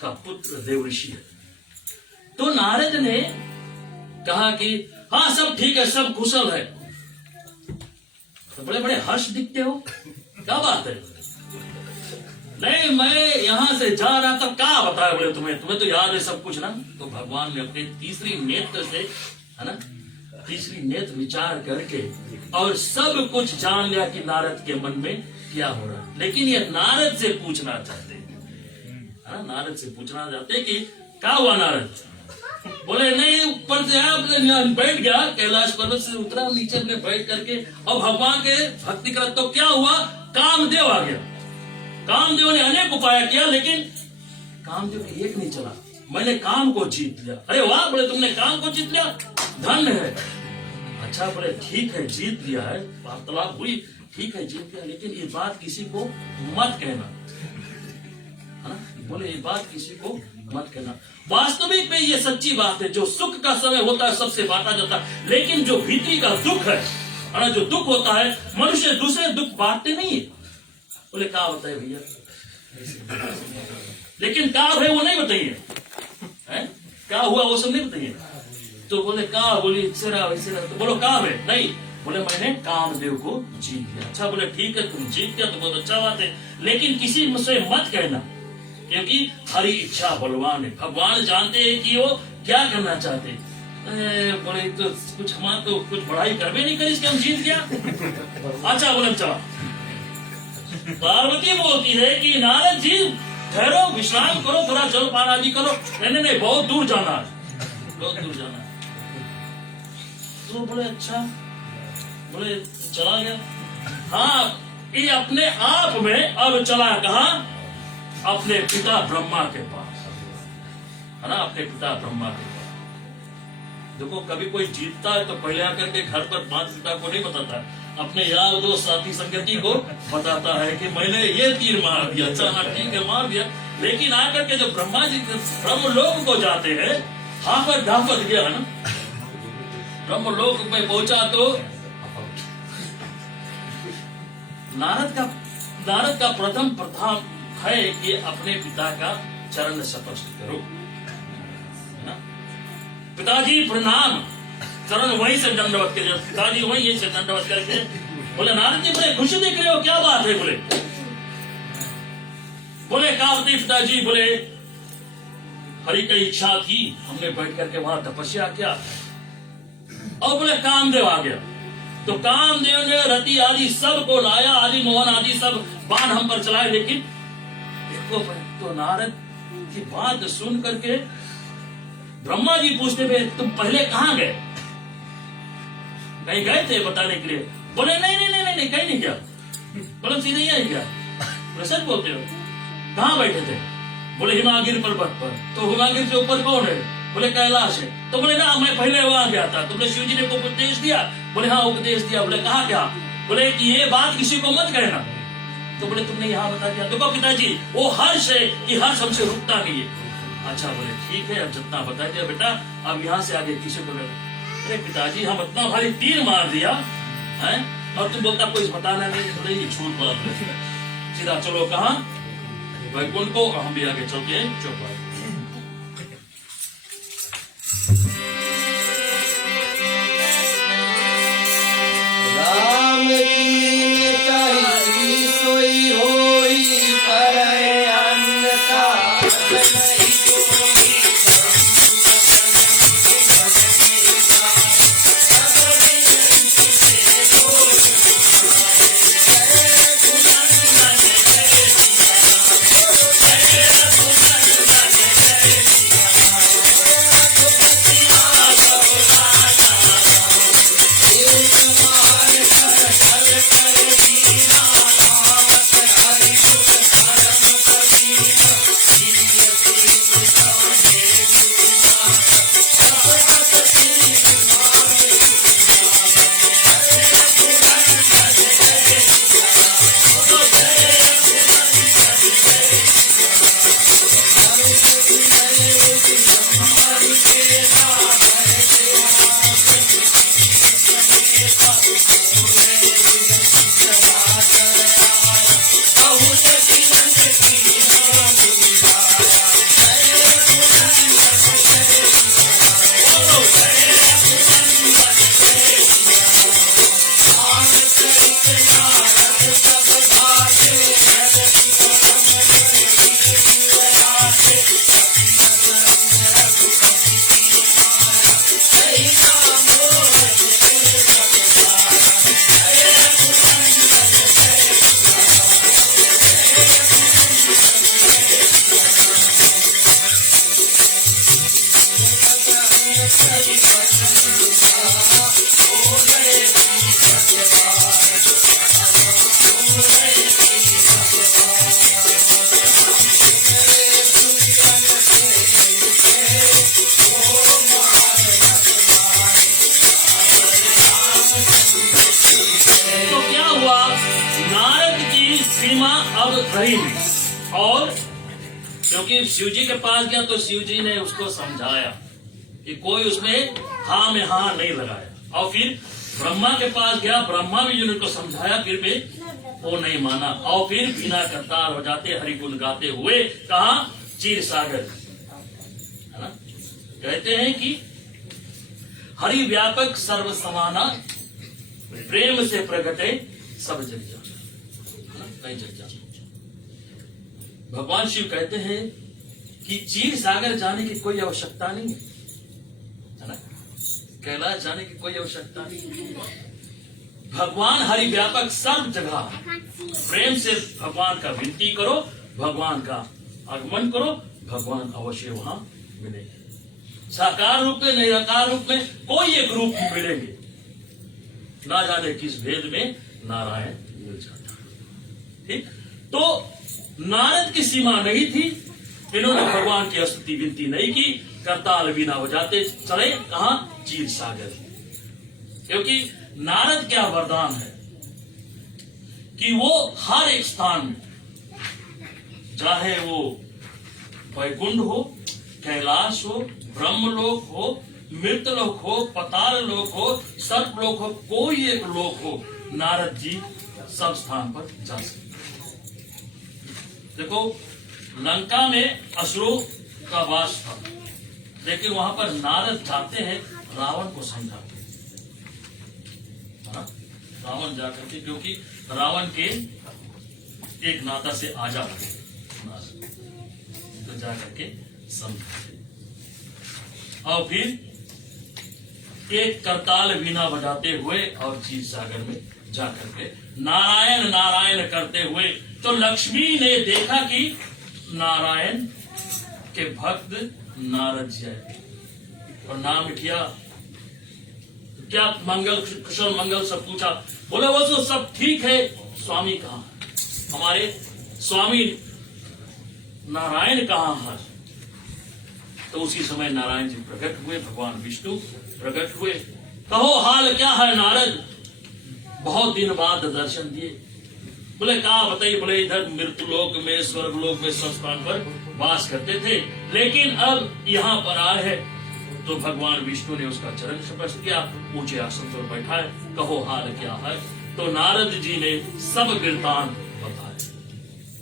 का पुत्र देव ऋषि है। तो नारद ने कहा कि हाँ सब ठीक है, सब कुशल है। तो बड़े बड़े हर्ष दिखते हो, क्या बात है? नहीं मैं यहां से जा रहा था, क्या बताया बोले तुम्हें तो याद है सब कुछ ना। तो भगवान ने अपने तीसरी नेत्र से, है ना, तीसरी नेत्र विचार करके और सब कुछ जान लिया कि नारद के मन में क्या हो रहा है। लेकिन ये नारद से पूछना चाहते हैं, नारद से पूछना चाहते कि क्या हुआ नारद, बोले नहीं, ऊपर से आया, बैठ गया, कैलाश पर्वत से उतरा, नीचे में बैठ करके अब भगवान के भक्ति कर, तो क्या हुआ, कामदेव आ गया। कामदेव ने अनेक उपाय किया, लेकिन कामदेव के एक नहीं चला। मैंने काम को जीत लिया। अरे वाह, बोले तुमने काम को जीत लिया, धन्य है। अच्छा, बोले ठीक है, जीत लिया है, वार्तालाप हुई, ठीक है जीत लिया, लेकिन ये बात किसी को मत कहना, है ना? बोले ये बात किसी को मत कहना। वास्तविक में ये सच्ची बात है, जो सुख का समय होता है सबसे बांटा जाता है, लेकिन जो भीतरी का दुख है ना, जो दुख होता है, मनुष्य दूसरे दुख बांटते नहीं है। बोले क्या होता है भैया, लेकिन क्या है वो नहीं बताइए, क्या हुआ वो सब नहीं बताइए। तो बोले का, बोली वैसे तो बोलो काम है, नहीं, बोले मैंने कामदेव को जीत लिया। अच्छा, बोले ठीक है, तुम जीत गया तो बहुत अच्छा बात है, लेकिन किसी मुझसे मत कहना, क्योंकि हरी इच्छा बलवान है। भगवान जानते हैं कि वो क्या करना चाहते हैं। बोले तो कुछ हमारा तो कुछ बढ़ाई कर भी नहीं करी, इसके हम जीत गया। अच्छा, बोले चलो। पार्वती बोलती है कि नारद जी ठहरो, विश्राम करो, थोड़ा जल पान आदि करो। नहीं नहीं, बहुत दूर जाना है, बहुत दूर जाना है। तो बोले अच्छा, बोले चला गया। हाँ, ये अपने आप में अब चला कहा, अपने पिता ब्रह्मा के पास, है ना, अपने पिता ब्रह्मा के पास। देखो, कभी कोई जीतता है तो पहले आकर के घर पर माता पिता को नहीं बताता, अपने यार दोस्त साथी संगति को बताता है कि मैंने ये तीर मार दिया। अच्छा हाँ ठीक है, मार दिया, लेकिन आकर के जब ब्रह्मा जी ब्रह्मलोक को जाते हैं, हाफत ढाफत गया ना, ब्रह्मलोक में पहुंचा तो नारद का प्रथम प्रथम है कि अपने पिता का चरण स्पर्श करो, है ना। पिताजी प्रणाम, चरण वहीं से दंडवत के, पिताजी वहीं से दंडवत करके बोले नारद जी बड़े खुशी दिख रहे हो, क्या बात है। बोले क्या बताइए पिताजी। बोले हरि की इच्छा थी, हमने बैठ करके वहां तपस्या किया, और बोले कामदेव आ गया, तो कामदेव ने रति आदि सब को लाया, आदि मोहन आदि सब बाण हम पर चलाए, लेकिन तो नारद की बात सुन करके ब्रह्मा जी पूछते हुए तुम पहले कहां गए, कहीं गए थे बताने के लिए। बोले नहीं नहीं नहीं नहीं, कहीं नहीं गया। बोले सीधे यही गया। बोले सच बोलते हो, कहां बैठे थे। बोले हिमागिर पर्वत पर। तो हिमागिर से ऊपर कौन है। बोले कैलाश है। तो बोले ना मैं पहले वहां गया था। तो बोले शिव जी ने को उपदेश दिया। बोले हाँ उपदेश दिया। बोले कहा क्या। बोले कि ये बात किसी को मत कहना। तो बोले तुमने यहाँ बता दिया। देखो पिताजी वो हर्ष है कि हर्ष हमसे रुकता नहीं है। अच्छा बोले ठीक है, अब जितना बता दिया बेटा, अब यहाँ से आगे किसी को। अरे पिताजी हम इतना भारी तीर मार दिया है और तुम बोलता कोई बताना नहीं। बोले ये झूठ बात है, सीधा चलो कहाँ वैकुंठ को, हम भी आगे चल के चौपाई। राम की चाहिए सोई होई करे अन्न का हरि ने, और क्योंकि शिव जी के पास गया तो शिव जी ने उसको समझाया कि कोई उसमें हाँ में हाँ नहीं लगाया। और फिर ब्रह्मा के पास गया, ब्रह्मा भी उनको समझाया, फिर भी वो नहीं माना। और फिर बिना करतार हो जाते हरि गुण गाते हुए कहा क्षीर सागर, है ना। कहते हैं कि हरि व्यापक सर्व समाना, प्रेम से प्रगटे सब जग जाना, नहीं जग जाना। भगवान शिव कहते हैं कि क्षीर सागर जाने की कोई आवश्यकता नहीं है ना, कैलाश जाने की कोई आवश्यकता नहीं। भगवान हरि व्यापक सर्व जगह, प्रेम से भगवान का विनती करो, भगवान का आगमन करो, भगवान अवश्य वहां मिलेंगे। साकार रूप में, निराकार रूप में, कोई एक रूप में मिलेंगे। ना जाने किस भेद में नारायण मिल जाता। ठीक, तो नारद की सीमा नहीं थी, इन्होंने भगवान की स्तुति विनती नहीं की, करताल बिना बजाते चले कहां क्षीर सागर। क्योंकि नारद क्या वरदान है कि वो हर एक स्थान में, चाहे वो वैकुंठ हो, कैलाश हो, ब्रह्मलोक हो, मृतलोक हो, पताल लोक हो, सर्पलोक हो, कोई एक लोक हो, नारद जी सब स्थान पर जा सकते। देखो लंका में असुरों का वास था, लेकिन वहां पर नारद जाते हैं, रावण को समझाते हैं, रावण जाकर के, क्योंकि रावण के एक नाता से आजा लगे, तो जाकर के समझाते। और फिर एक करताल वीणा बजाते हुए और क्षीर सागर में जाकर के नारायण नारायण करते हुए, तो लक्ष्मी ने देखा कि नारायण के भक्त नारद जी आए और नाम किया, क्या मंगल कुशल मंगल सब पूछा। बोले वो तो सब ठीक है, स्वामी कहाँ है, हमारे स्वामी नारायण कहाँ है। तो उसी समय नारायण जी प्रकट हुए, भगवान विष्णु प्रकट हुए। कहो हाल क्या है नारद, बहुत दिन बाद दर्शन दिए। बोले कहा बताइए। बोले इधर मृत्युलोक में, स्वर्गलोक में सब स्थान पर वास करते थे, लेकिन अब यहाँ पर आए हैं। तो भगवान विष्णु ने उसका चरण स्पर्श किया, ऊंचे आसन पर बैठाए, कहो हाल क्या है। तो नारद जी ने सब वृत्तांत बताया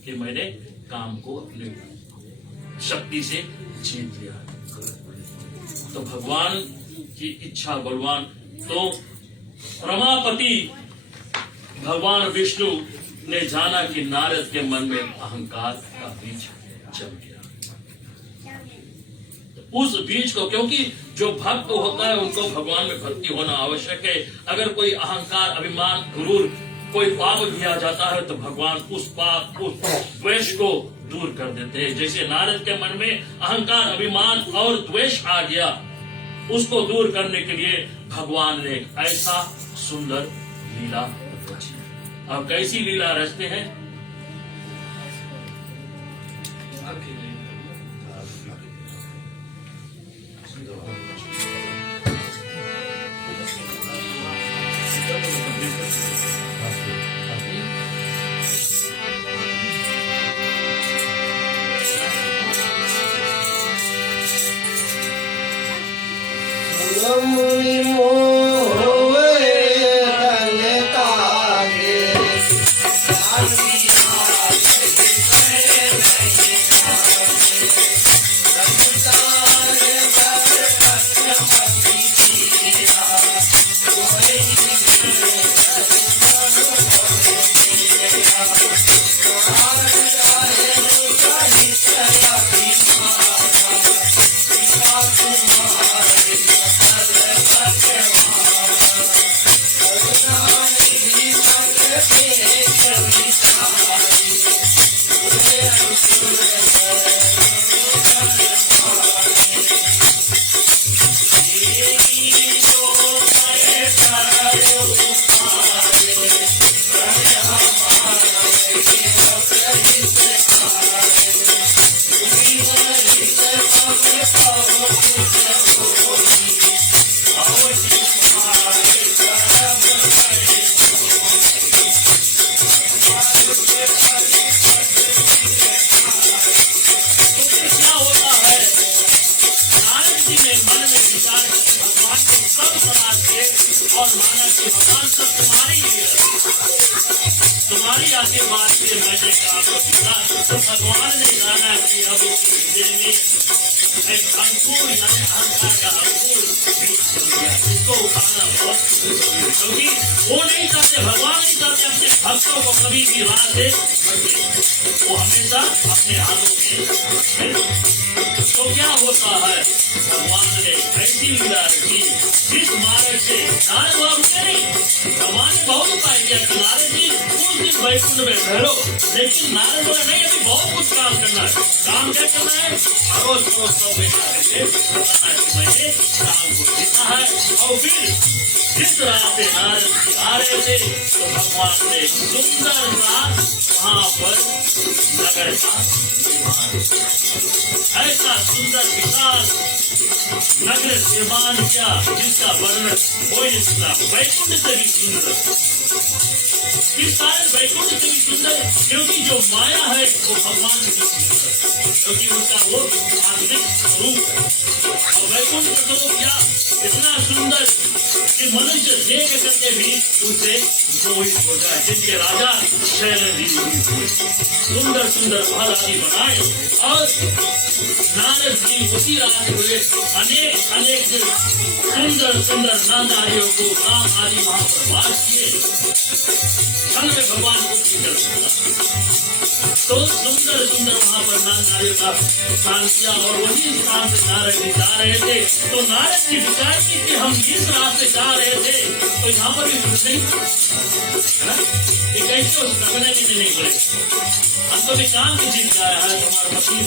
कि मैंने काम को अपने शक्ति से जीत लिया। तो भगवान की इच्छा बलवान, तो रमापति भगवान विष्णु ने जाना कि नारद के मन में अहंकार का बीज जम गया। उस बीज को, क्योंकि जो भक्त होता है उनको भगवान में भक्ति होना आवश्यक है। अगर कोई अहंकार, अभिमान, गुरूर, कोई पाप भी आ जाता है तो भगवान उस पाप, उस द्वेष को दूर कर देते हैं। जैसे नारद के मन में अहंकार, अभिमान और द्वेष आ गया, उसको दूर करने के लिए भगवान ने ऐसा सुंदर लीला रची। अब कैसी लीला रचते हैं? मुनि मोहे तन तागे, Thank you. समाज किए और माना कि भगवान सब तुम्हारी ही है, तुम्हारी आशीर्वाद से मैंने काम किया। तो भगवान ने जाना कि अब इस हृदय में एक अंकुर यानी अहंकार का अंकुर इसको उठाना बहुत, क्योंकि वो नहीं चाहते, भगवान नहीं चाहते अपने भक्तों को कभी भी राह से भटके, वो हमेशा अपने हाथों में। तो क्या होता है, भगवान ने ऐसी लीला रखी जिस मार्ग से नारद बाबू नहीं, भगवान ने बहुत उपाय किया कि नारद जी उस दिन वैकुंठ में ठहरो, लेकिन नारद बोले नहीं, अभी बहुत कुछ काम करना है। काम क्या करना है, अरोज परोज सब में जाकर बताना है कि मैंने काम को जीता है। और फिर जिस राह से नारद जी आ रहे थे तो भगवान ने सुंदर सा वहां पर नगर का निर्माण, ऐसा सुंदर विशाल नगर निर्माण किया जिसका वर्णन हो नहीं सकता, वैकुंठ से भी सुंदर। किस कारण वैकुंठ से भी सुंदर, क्योंकि जो माया है वो भगवान से भी सुंदर, क्योंकि उसका वो आत्मिक स्वरूप है। और वैकुंठ का स्वरूप क्या इतना सुंदर कि मनुष्य देख करके भी उसे मोहित हो जाए। जिनके राजा शैलजी हुए, सुंदर सुंदर महल आदि बनाए और नारद जी उसी रात हुए अनेक अनेक सुंदर सुंदर नारियों को काम आदि वहां पर वास किए। क्षण में भगवान को निकल सकता, तो सुंदर सुंदर वहां पर नारियों का स्नान किया। और वही स्थान से नारद जी जा रहे थे तो नारद जी विचार की कि हम जिस राह से जा रहे थे तो यहाँ पर भी कुछ नहीं है ना, ये कैसे हो सकता है, नहीं बोले हम तो भी काम की चीज आया है, हमारा मसीह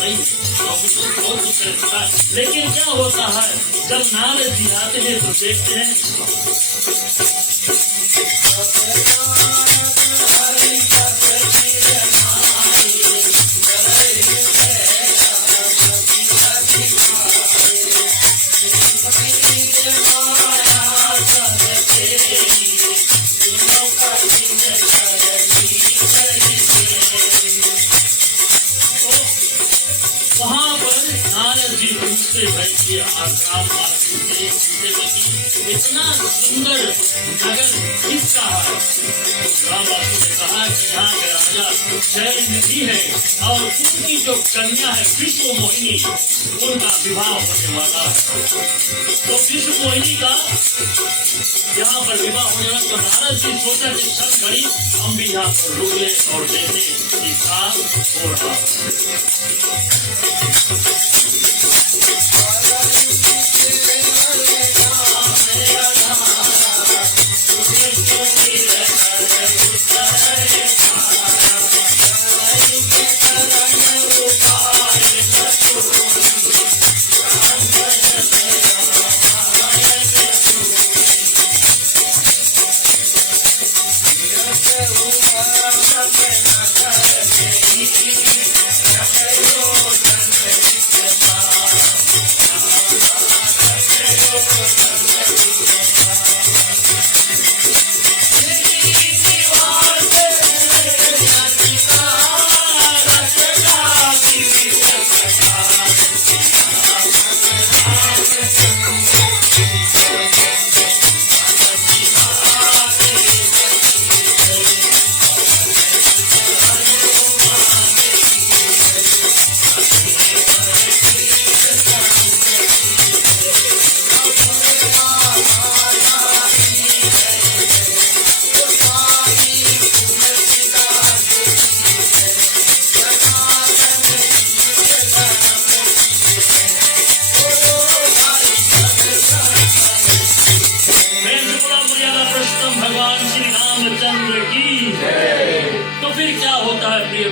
नहीं है और बहुत कुछ करता है। लेकिन क्या होता है, जब नारद जी आते हैं तो देखते हैं इतना सुंदर नगर किसका है। रामवासु ने कहा कि यहाँ के राजा शैलनिधि है और उनकी जो कन्या है विश्व मोहिनी, उनका विवाह होने वाला है। तो विश्व मोहिनी का यहाँ पर विवाह होने वाला, तो नारद जी सोचा कि सब घड़ी हम भी यहाँ पर रुक ले और देखे कि काम हो रहा है।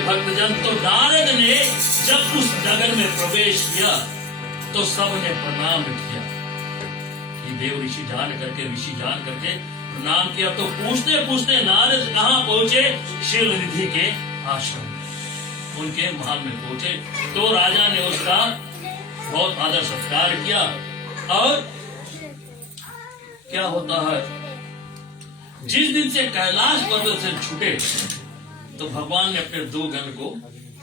भक्तजन, तो नारद ने जब उस नगर में प्रवेश किया तो सबने प्रणाम किया कि देव ऋषि जान करके प्रणाम किया। तो पूछते पूछते नारद कहाँ पहुंचे, शैलनिधि के आश्रम में, उनके महल में पहुंचे। तो राजा ने उसका बहुत आदर सत्कार किया। और क्या होता है, जिस दिन से कैलाश पर्वत से छूटे तो भगवान ने अपने दो गण को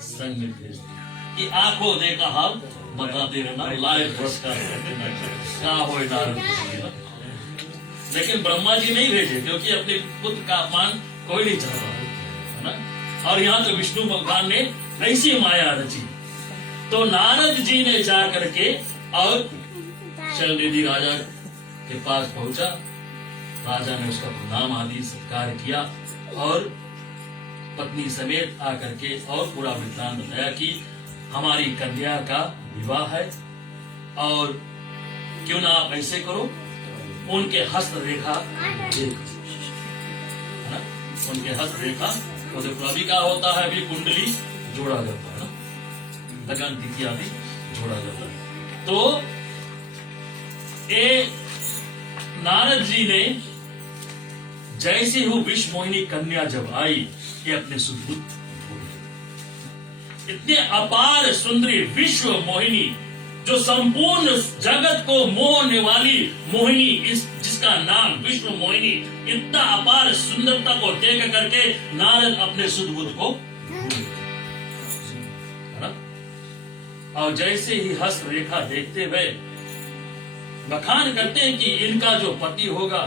संग में भेज दिया कि आंखों देखा हाल बताते रहना, लाइव पुरस्कार क्या हो नारद। लेकिन ब्रह्मा जी नहीं भेजे, क्योंकि अपने पुत्र का अपमान कोई नहीं चाहता है ना। और यहाँ तो विष्णु भगवान ने ऐसी माया रची। तो नारद जी ने जा करके और शैलनिधि राजा के पास पहुंचा। राजा ने उसका प्रणाम आदि सत्कार किया और पत्नी समेत आकर के और पूरा वृत्तांत बताया कि हमारी कन्या का विवाह है और क्यों ना आप ऐसे करो, उनके हस्त रेखा देखो, है ना। उनके हस्त रेखा तो देखो, अभी क्या होता है, अभी कुंडली जोड़ा जाता है ना, लगन तिथि आदि जोड़ा जाता है। तो ये नारद जी ने जैसे ही विश्व मोहिनी कन्या जब आई, ये अपने सुदबुद्ध हो गए। इतने अपार सुंदरी विश्व मोहिनी, जो संपूर्ण जगत को मोहने वाली मोहिनी, इस जिसका नाम विश्व मोहिनी, इतना अपार सुंदरता को देख करके नारद अपने सुदबुद्ध को भूल गए, है ना। और जैसे ही हस्त रेखा देखते हुए बखान करते हैं कि इनका जो पति होगा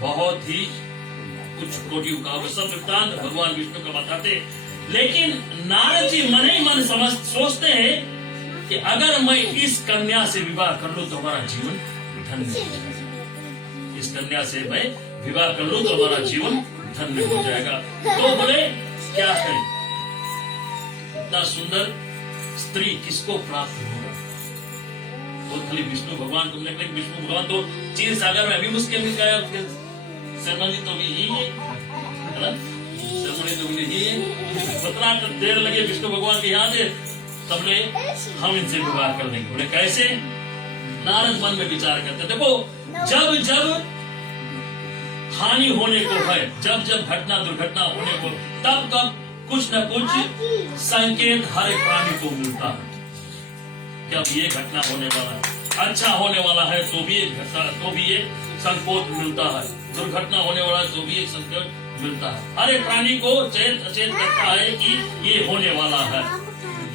बहुत ही कुछ कोटि का, वो सब वृत्तांत भगवान विष्णु का बताते। लेकिन नारद जी मन ही मन सोचते हैं कि अगर मैं इस कन्या से विवाह कर लूं तो हमारा जीवन धन्य हो जाएगा, इस कन्या से मैं विवाह कर लूं तो हमारा जीवन धन्य हो जाएगा। तो बोले क्या है, इतना सुंदर स्त्री किसको प्राप्त होगा। तो खाली विष्णु भगवान को मिले, विष्णु भगवान तो चीर सागर में अभी मुश्किल मिल गया, सेरेमनी तो भी ही है ना, सेरेमनी तो भी ही है। कितना देर लगे विष्णु भगवान के यहाँ से, सबने हम इनसे विवाह कर देंगे। बोले कैसे। नारद मन में विचार करते, देखो जब जब हानि होने को है, जब जब घटना दुर्घटना होने को, तब तब कुछ न कुछ संकेत हर एक प्राणी को मिलता है कि अब ये घटना होने वाला है, अच्छा होने वाला है तो भी एक घटना, तो भी एक संकोच मिलता है, दुर्घटना होने वाला है तो भी एक संकेत मिलता है। हर एक प्राणी को चेत अचेत करता है कि ये होने वाला है।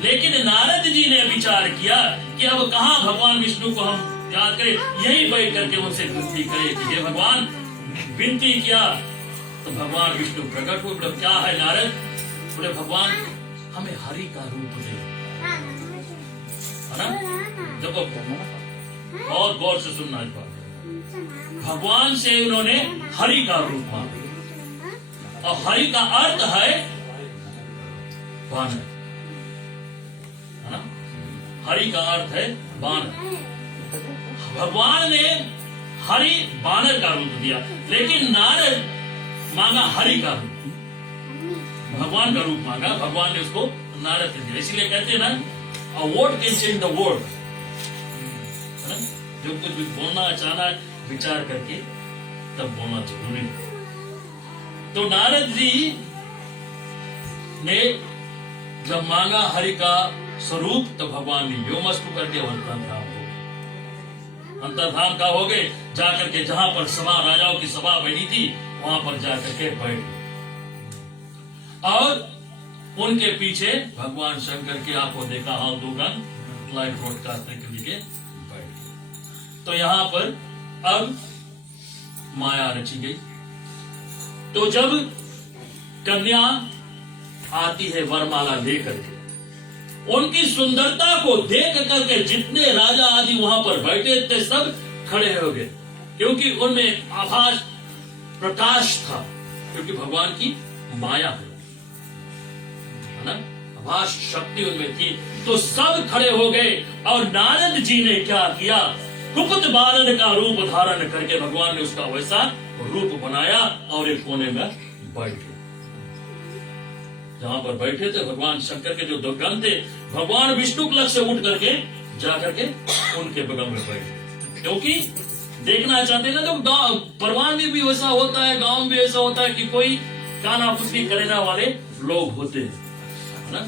लेकिन नारद जी ने विचार किया कि अब कहाँ भगवान विष्णु को हम याद करें, यही बैठ करके उनसे विनती करें कि हे भगवान। विनती किया तो भगवान विष्णु प्रकट हुए। बोले क्या है नारद। बोले भगवान हमें हरि का रूप दे, है ना। देखो बहुत गौर से सुनना इस बात। भगवान से उन्होंने हरि का रूप मांगा, और हरि का अर्थ है बानर, है ना। हरि का अर्थ है बानर। भगवान ने हरि बानर का रूप दिया, लेकिन नारद मांगा हरि का रूप, भगवान का रूप मांगा। भगवान ने उसको नारद दिया। इसीलिए कहते हैं ना, a word can change the world, है ना। जो कुछ भी बोलना अचानक विचार करके तब बोलना जरूरी है। तो नारद जी ने जब मांगा हरि का स्वरूप, तो भगवान ने व्योमस्तु करके अंतर्धाम हो गए। अंतर्धाम का हो गए, जाकर के जहां पर सभा राजाओं की सभा बनी थी वहां पर जाकर के बैठ गए, और उनके पीछे भगवान शंकर की आपको देखा हाथ दुकान लाइव ब्रॉडकास्ट के लिए बैठ गए। तो यहाँ पर अब माया रची गई। तो जब कन्या आती है वरमाला लेकर के, उनकी सुंदरता को देख करके जितने राजा आदि वहां पर बैठे थे सब खड़े हो गए, क्योंकि उनमें आभास प्रकाश था, क्योंकि भगवान की माया है ना, आभास शक्ति उनमें थी। तो सब खड़े हो गए, और नारद जी ने क्या किया, कुपित बालन का रूप धारण करके भगवान ने उसका वैसा रूप बनाया और एक कोने में बैठ गए। जहां पर बैठे थे भगवान शंकर के जो दो गण थे, भगवान विष्णु के लग से उठ करके जाकर के उनके बगल में बैठे, क्योंकि देखना चाहते ना। तो गांव परवान में भी वैसा होता है, गांव में भी ऐसा होता है कि कोई काना फुसली करने वाले लोग होते हैं ना,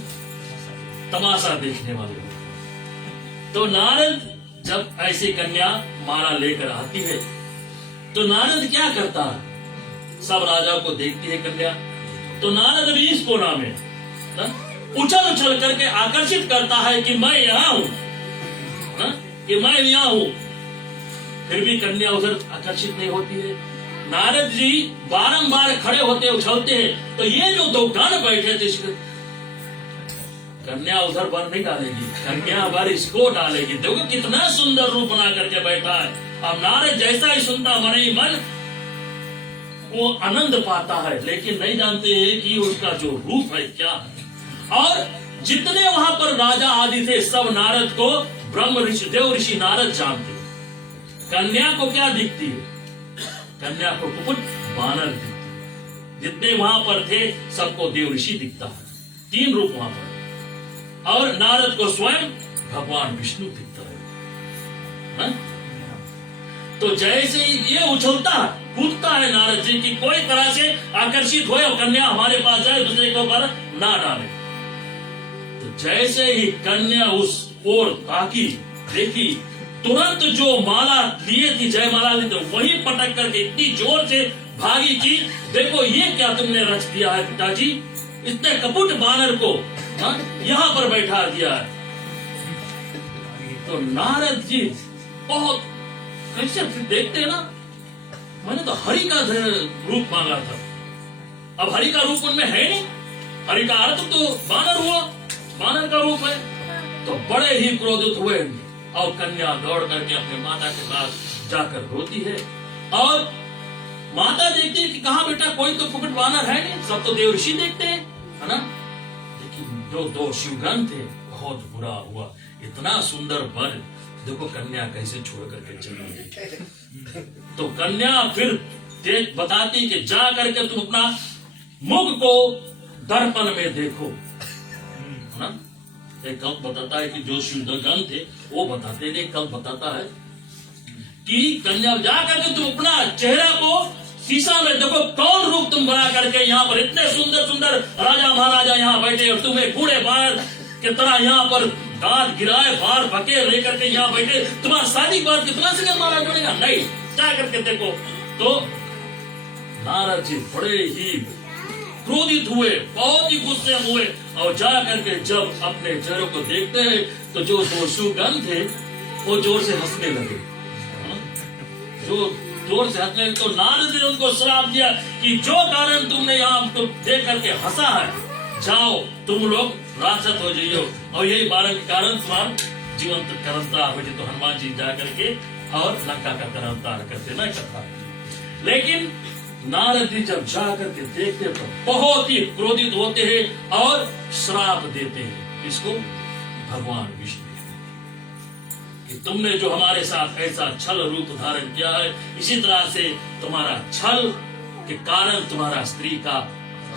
तमाशा देखने वाले लोग। तो नारद जब ऐसी कन्या माला लेकर आती है, तो नारद क्या करता है, सब राजा को देखती है कन्या, तो नारद भी इस कोना में उछल उछल करके आकर्षित करता है कि मैं यहां हूं, कि मैं यहां हूं। फिर भी कन्या उधर आकर्षित नहीं होती है। नारद जी बारंबार खड़े होते उछलते हैं, तो ये जो दो गण बैठे थे, कन्या उधर बर नहीं डालेगी, कन्या बर इसको डालेगी। देखो कितना सुंदर रूप बना करके बैठा है। अब नारद जैसा ही सुनता मन ही मन वो आनंद पाता है, लेकिन नहीं जानते हैं कि उसका जो रूप है क्या है। और जितने वहां पर राजा आदि थे, सब नारद को ब्रह्म ऋषि देव ऋषि नारद जानते। कन्या को क्या दिखती है? कन्या को कुकुट बानर दिखती है। जितने वहां पर थे सबको देव ऋषि दिखता है, 3 रूप वहां पर। और नारद को स्वयं भगवान विष्णु दिखता है। तो जैसे ही ये उछलता है, कूदता है नारद जी की कोई तरह से आकर्षित हो और कन्या हमारे पास जाए, दूसरे के ऊपर ना डाले। तो जैसे ही कन्या उस ओर ताकी, देखी, तुरंत जो माला लिए थी, जय माला ली थी, वही पटक करके इतनी जोर से भागी कि देखो ये क्या तुमने रच दिया है पिताजी, इतने कपट बानर को यहाँ पर बैठा दिया है। तो नारद जी बहुत कैसे देखते हैं ना, मैंने तो हरि का रूप मांगा था, अब हरि का रूप उनमें है नहीं, हरि का अर्थ तो बानर हुआ, बानर का रूप है। तो बड़े ही क्रोधित हुए और कन्या दौड़ करके अपने माता के पास जाकर रोती है। और माता देखती है कि कहा बेटा कोई तो कुकुट बानर है नहीं, सब तो देव ऋषि देखते हैं, है ना। लेकिन जो 2 शिवगण थे, बहुत बुरा हुआ, इतना सुंदर वर, देखो कन्या कैसे छोड़ करके चली गई। तो कन्या फिर बताती कि जा करके तुम अपना मुख को दर्पण में देखो, है ना। एक कल्प बताता है कि जो शिवगण थे वो बताते थे, कल्प बताता है कि कन्या जा करके तुम अपना चेहरा को शीशा में देखो, कौन रूप तुम बना करके यहाँ पर इतने सुंदर सुंदर राजा महाराजा यहाँ बैठे और तुम्हें कूड़े बाहर की तरह यहाँ पर दांत गिराए बाहर भके लेकर के यहाँ बैठे, तुम्हारा शादी के बाद कितना से महाराज बनेगा, नहीं, जा करके देखो। तो नारद जी बड़े ही क्रोधित हुए, बहुत ही गुस्से हुए, और जा करके जब अपने चेहरे को देखते हैं तो जो 2 शिवगण थे वो जोर से हंसने लगे, जो जोर से हंसने। तो नारद ने उनको श्राप दिया कि जो कारण तुमने यहाँ तो देख करके हंसा है, जाओ तुम लोग राक्षस हो जाइयो, और यही कारण के कारण तुम्हारा जीवन करता हो। तो हनुमान जी जा करके और लंका का तरफदार करते न करता। लेकिन नारद जी जब जा करके देखते तो बहुत ही क्रोधित होते हैं और श्राप देते हैं इसको, भगवान विष्णु, कि तुमने जो हमारे साथ ऐसा छल रूप धारण किया है, इसी तरह से तुम्हारा छल के कारण तुम्हारा स्त्री का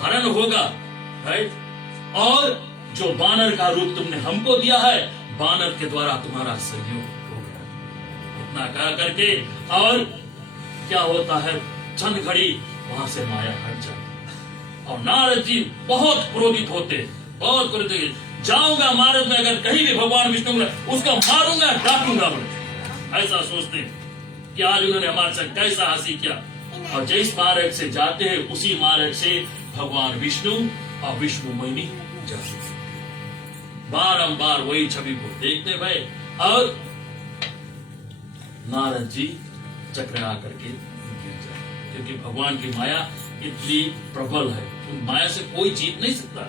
हरण होगा, राइट। और जो बानर का रूप तुमने हमको दिया है, बानर के द्वारा तुम्हारा संयोग हो गया। इतना कह करके और क्या होता है, चंद घड़ी वहां से माया हट जाती और नारद जी बहुत क्रोधित होते, बहुत क्रोधित, जाऊंगा मारद में, अगर कहीं भी भगवान विष्णु उसको मारूंगा, डांटूंगा, ऐसा सोचते कि आज उन्होंने हमारे साथ कैसा हंसी किया। और जिस मार्ग से जाते हैं उसी मार्ग से भगवान विष्णु और विष्णु मोहिनी जाते, बारंबार वही छवि को देखते भय, और नारद जी चकरा करके गिर जाए, क्योंकि भगवान की माया इतनी प्रबल है, उन माया से कोई जीत नहीं सकता।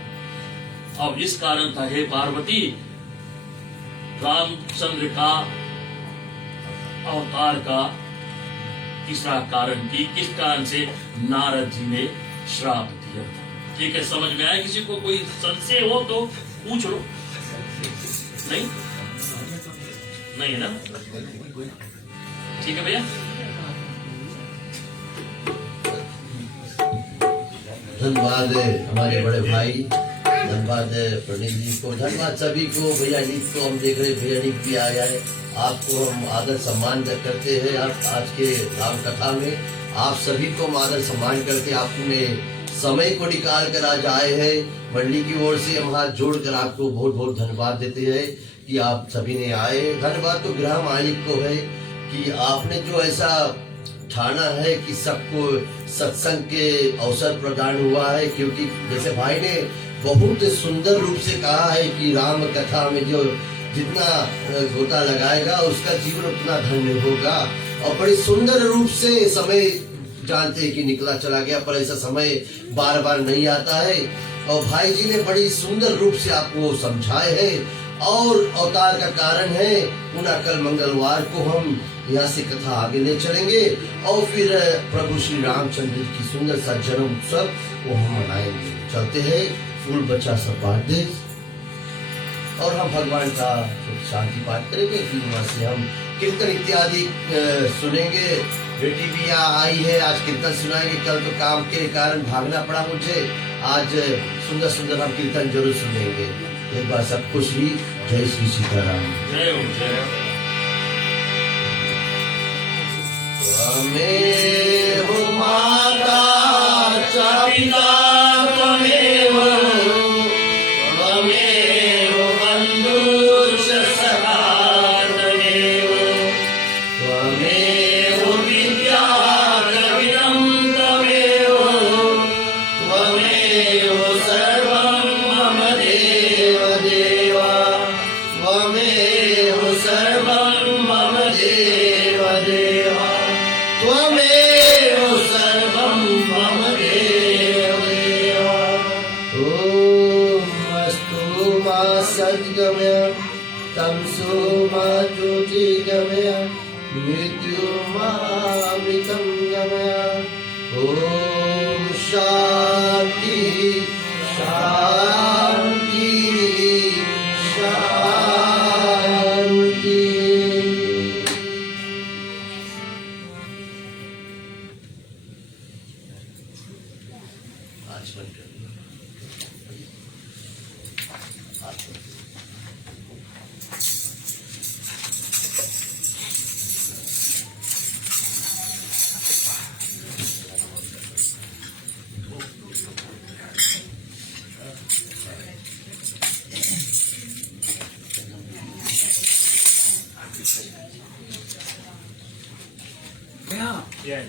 और इस कारण था, हे पार्वती, रामचंद्र का अवतार का तीसरा कारण की किस कारण से नारद जी ने श्राप दिया था। ठीक है, समझ में आया? किसी को कोई संशय हो तो पूछ लो। नहीं नहीं है ना? ठीक है भैया। धन्यवाद हमारे बड़े भाई, धन्यवाद प्रणीत जी को, धन्यवाद सभी को। भैया नीत को हम देख रहे, भैया नीत भी आया है, आपको हम आदर सम्मान करते हैं। आप आज के राम कथा में आप सभी को हम आदर सम्मान करते, आपने समय को निकाल कर आज आए हैं। मंडली की ओर से हम हाथ जोड़कर आपको बहुत बहुत धन्यवाद देते हैं कि आप सभी ने आए। धन्यवाद तो गृह मालिक को है कि आपने जो ऐसा ठाना है कि सबको सत्संग के अवसर प्रदान हुआ है, क्योंकि जैसे भाई ने बहुत सुंदर रूप से कहा है कि राम कथा में जो जितना गोता लगाएगा उसका जीवन उतना धन्य होगा। और बड़ी सुंदर रूप से समय जानते हैं कि निकला चला गया, पर ऐसा समय बार बार नहीं आता है। और भाई जी ने बड़ी सुंदर रूप से आपको समझाए हैं और अवतार का कारण है। पुनः कल मंगलवार को हम यहाँ से कथा आगे ले चलेंगे और फिर प्रभु श्री रामचंद्र की सुंदर सा जन्म उत्सव वो हम मनाएंगे। चलते हैं, फूल बच्चा सब बांट दे और हम भगवान का शांति पाठ करेंगे। फिर वहां से हम कीर्तन इत्यादि सुनेंगे। बेटी भी आई है, आज कीर्तन सुनाएंगे। कल तो काम के कारण भागना पड़ा मुझे, आज सुंदर सुंदर हम कीर्तन जरूर सुनेंगे। एक बार सब खुश ही। जय श्री सीताराम। जय हो, जय हो। त्वमेव माता च पिता त्वमेव बन्धुश्च सखा त्वमेव विद्या द्रविणं त्वमेव सर्वं मम देव देव त्वमेव सर्वं मम देव देव त्वमेव सर्वं मम देव देव। ॐ अस्तु मा सद्गमय तमसो मा ज्योतिर्गमय मृत्युमामृतं गमय। ॐ शान्ति शान्ति शान्ति। आज बंद कर दो। Yeah.